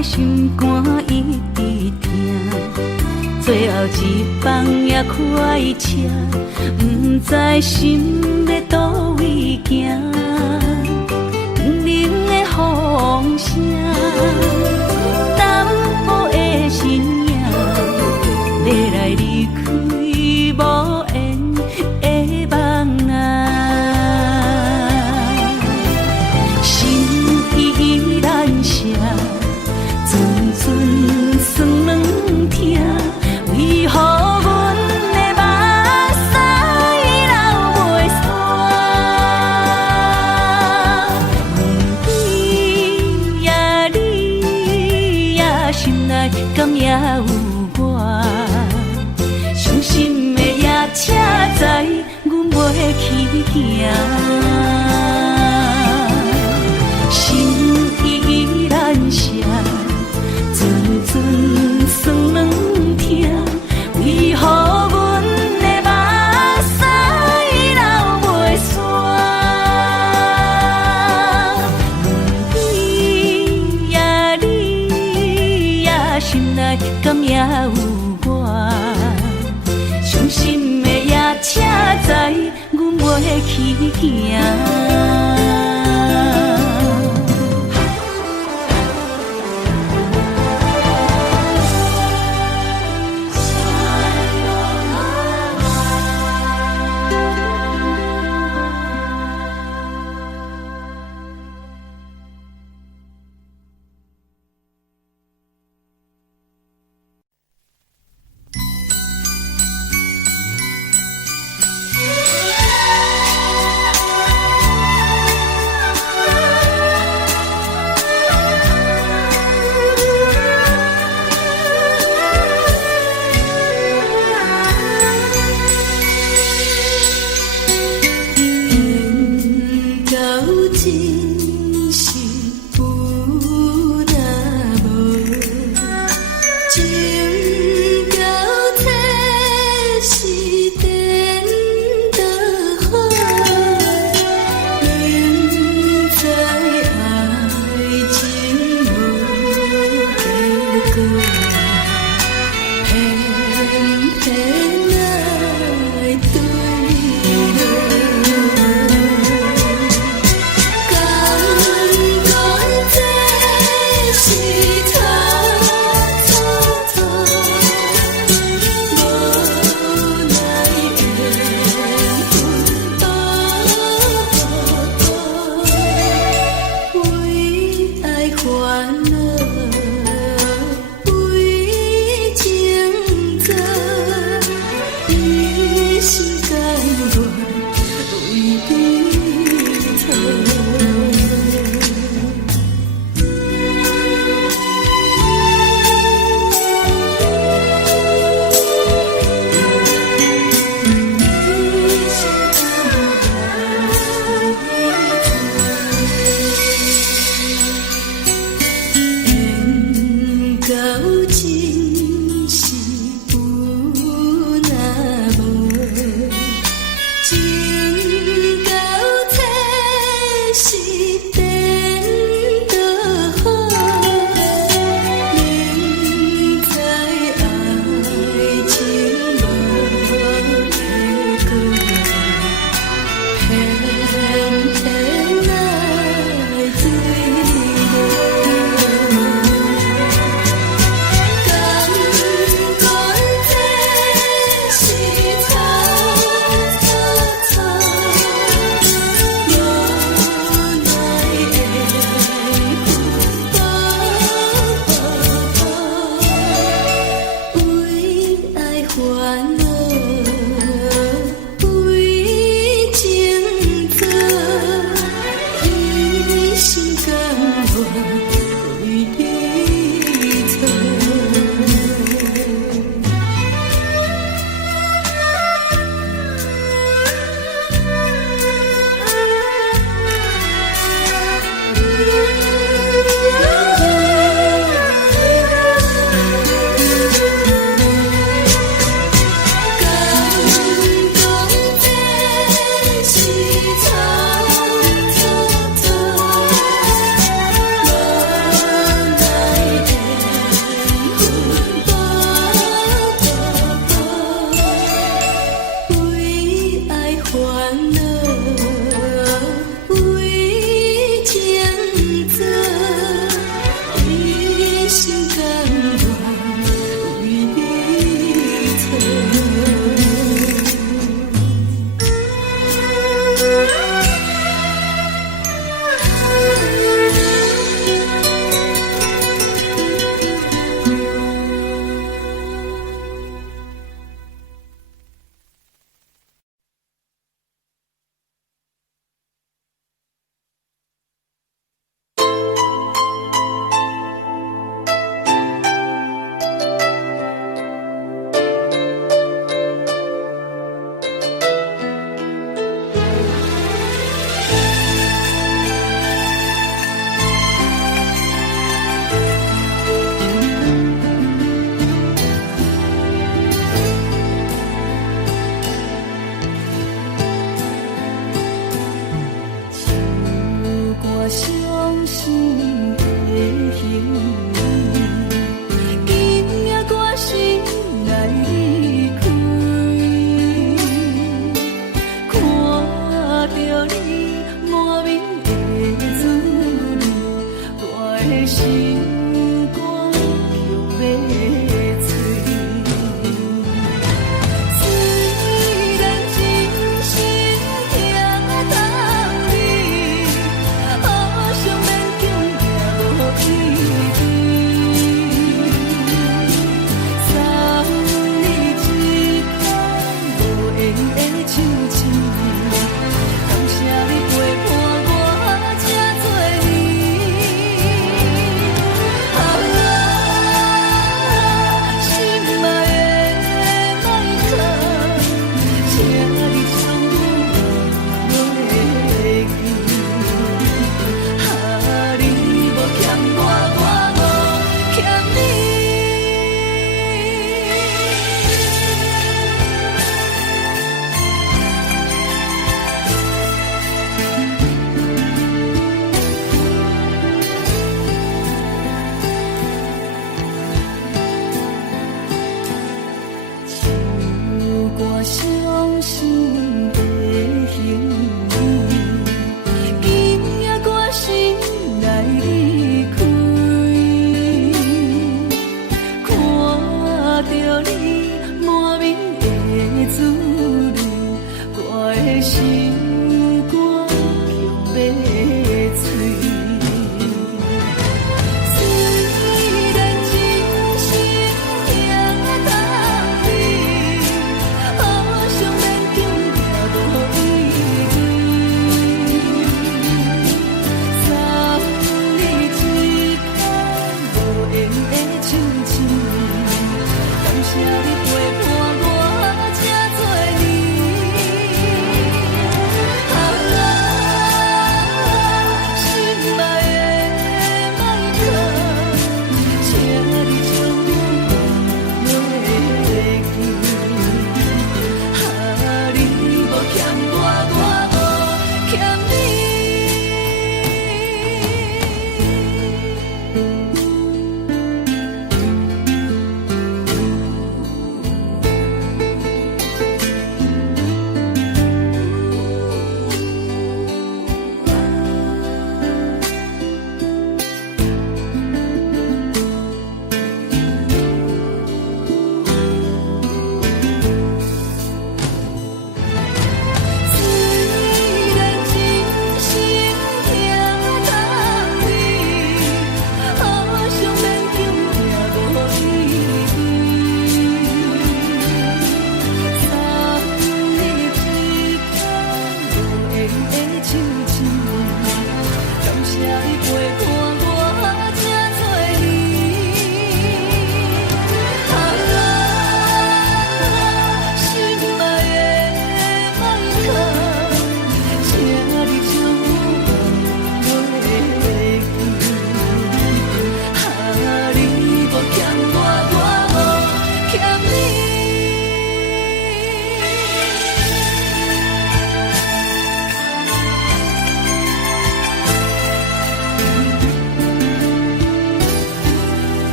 心肝一直疼，最后一放也开车，不知心要倒位行。冷冷的风声，淡薄的身影，要来离开无缘的梦啊。心依然舍。阵阵酸软疼，为何阮的目屎流袂煞？问你呀你心依然舍，阵阵酸软痛，为何阮的目屎流袂煞？问你呀，你呀，心内敢也有我？伤心的也请知，阮袂去行。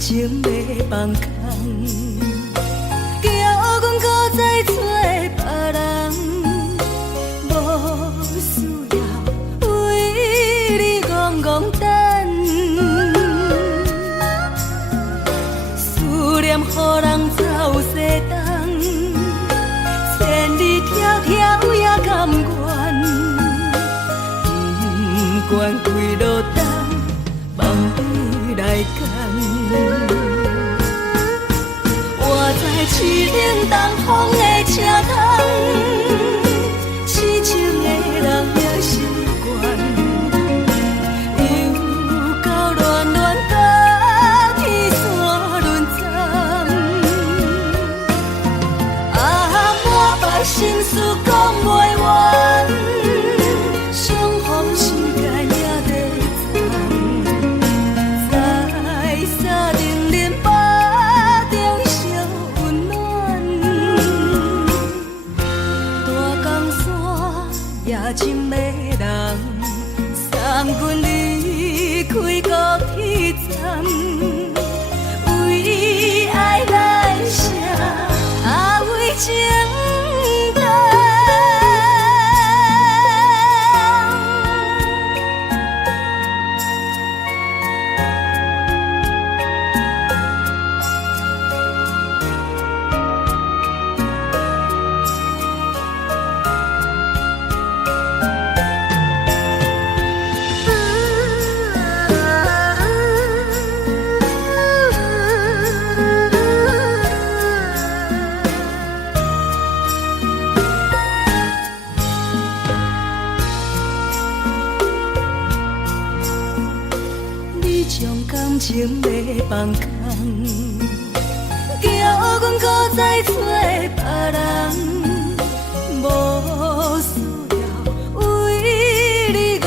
情要放空，叫阮搁再找别人，无需要为你戆戆等。思念予人走西东，千里迢迢也甘愿，不管几路灯，望你来赶。我在市顶东风的车窗，痴情的人也习惯，又到乱乱甲天山轮站。啊，满腹心事讲袂完，相逢时间也在藏，在沙丁林巴中烧温暖。大江山夜深的人，送阮离开高铁站，为爱来。情要放空，叫阮搁再找别人，无需要为你戆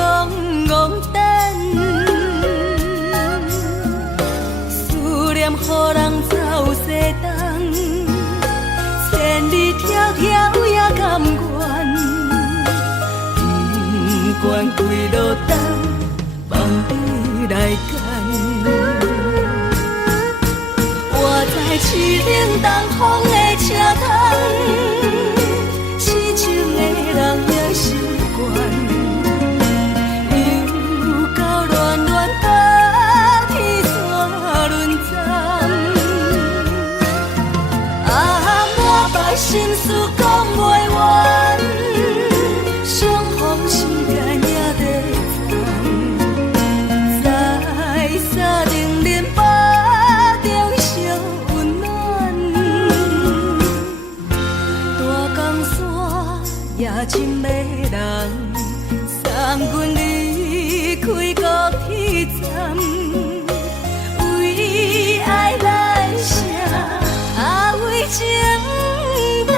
戆等，思念予人走西东，千里迢迢也甘愿，不管几路灯，望你来干。我在市顶东风的车窗，痴情的人也习惯，又到乱乱把天线轮转。啊，满腹心事讲袂完，伤风心肝也在藏，在沙定林巴中烧温暖。大江山夜深的人，送阮离开高铁站，为爱来写啊为情单。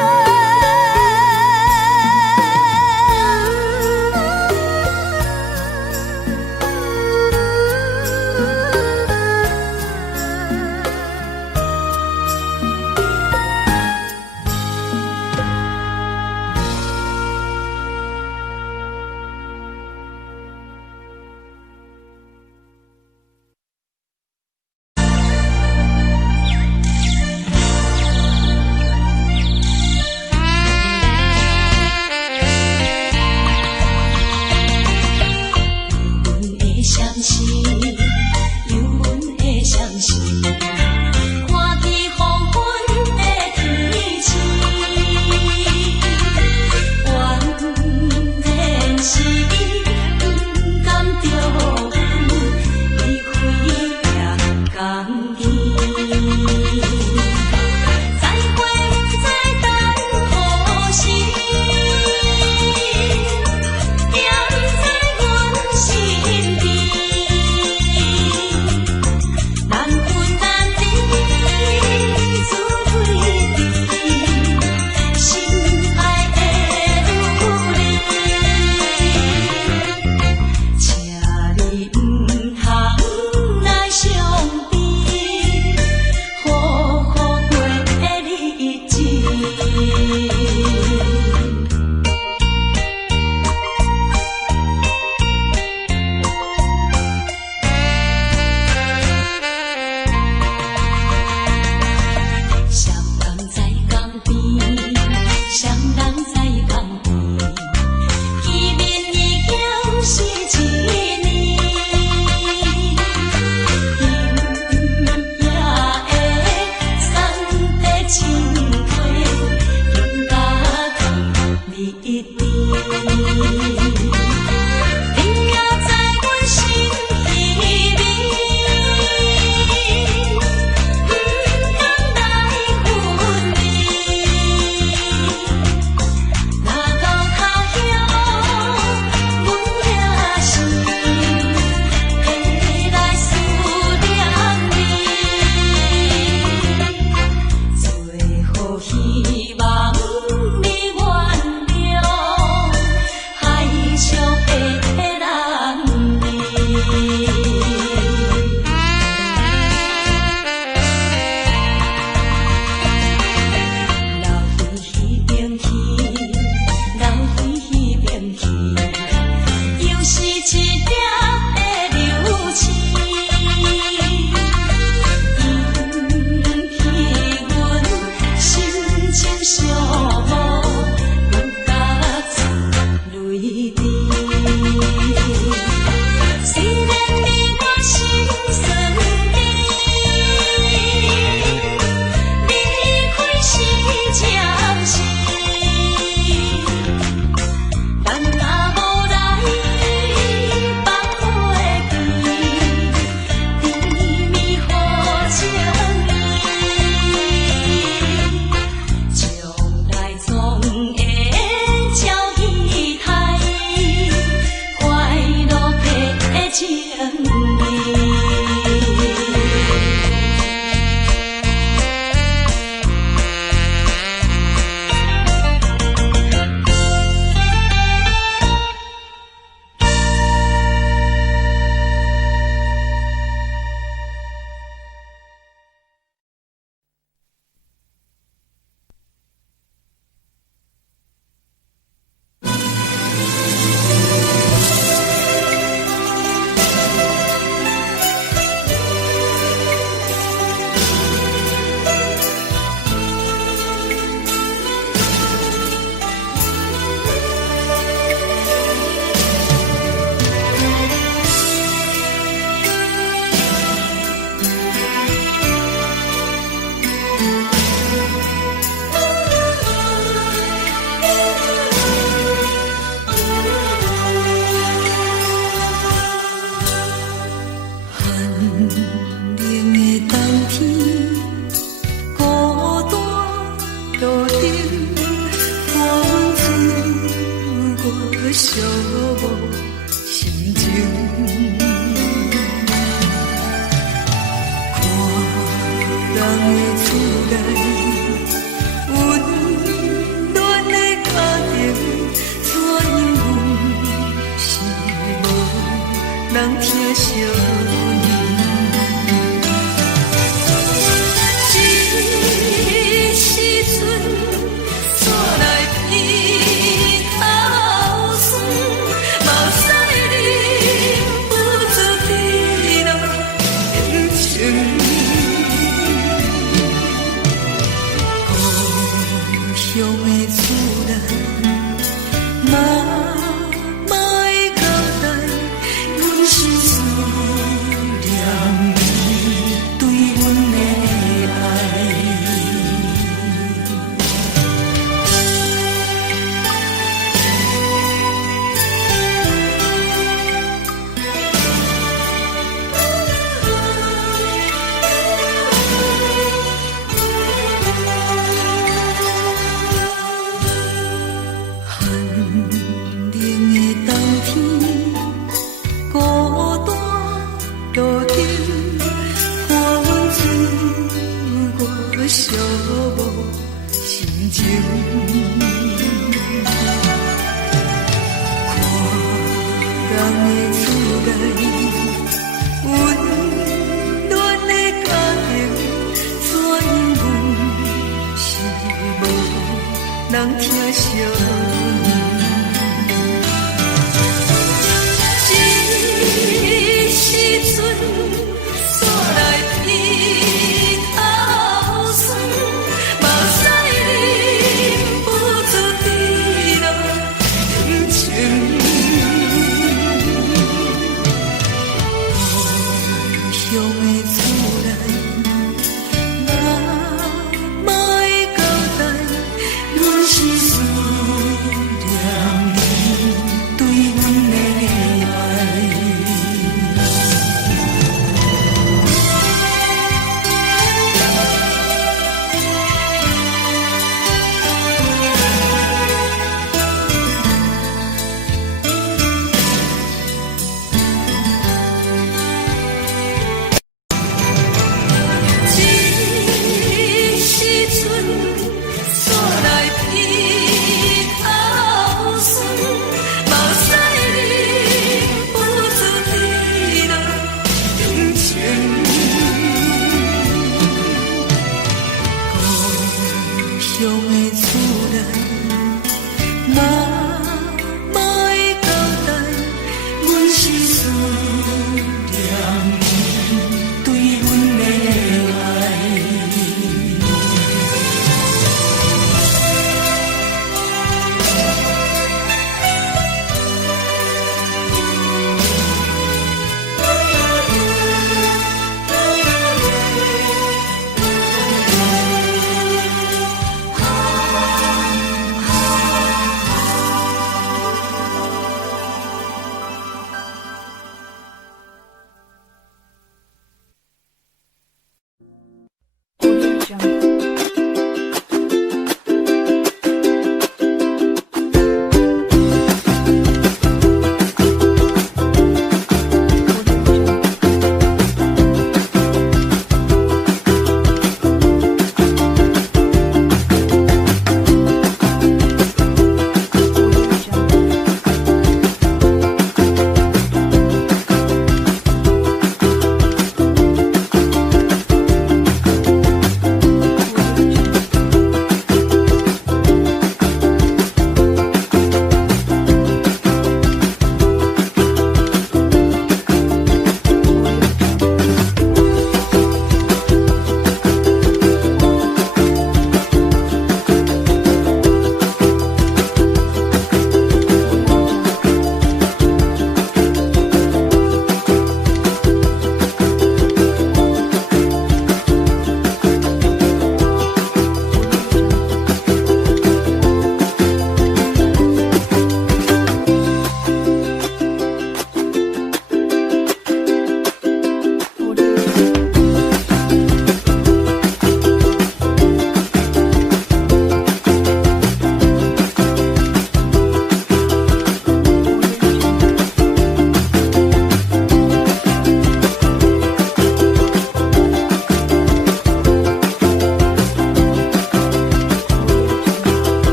乡的厝内，嘛嘛会交代，阮是思念你对阮的爱。寂寞心情，看人的厝内，温暖的家庭，怎因阮是无人疼惜？这时阵煞来鼻头酸，目屎忍不住滴落眼睛。故乡的厝内，嘛嘛会交代，阮是思念你对阮的爱。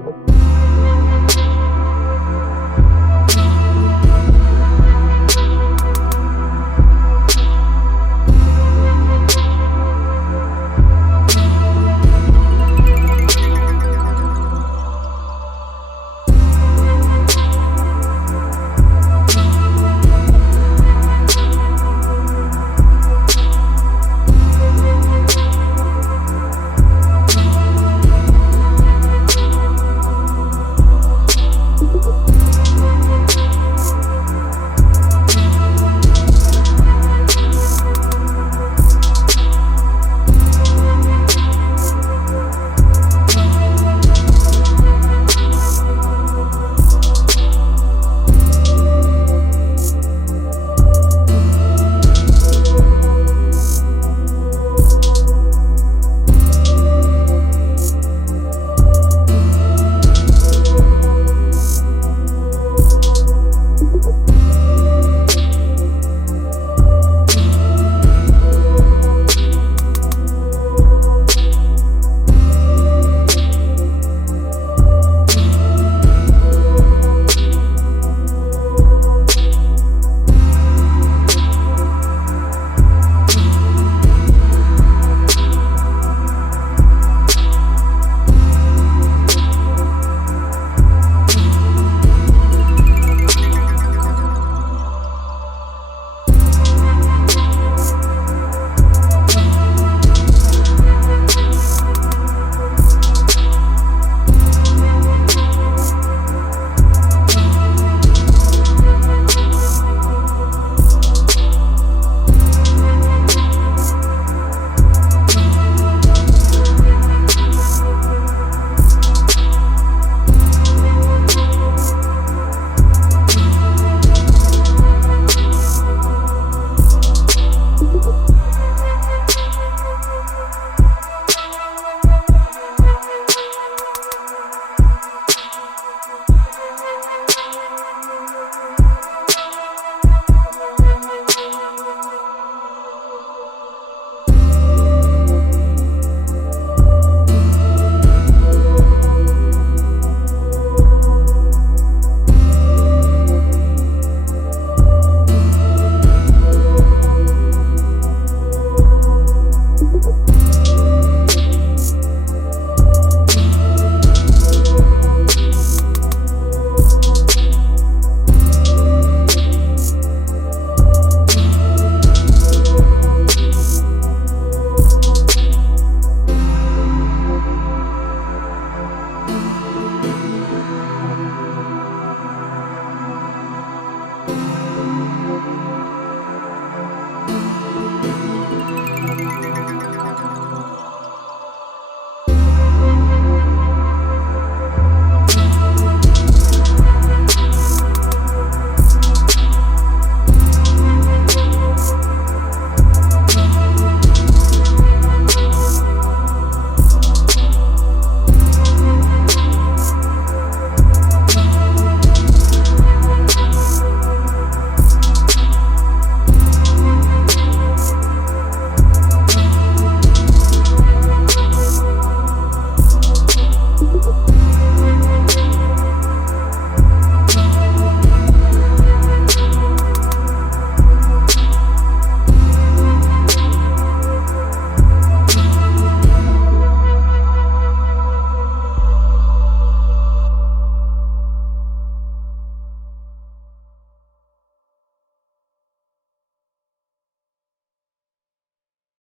拜。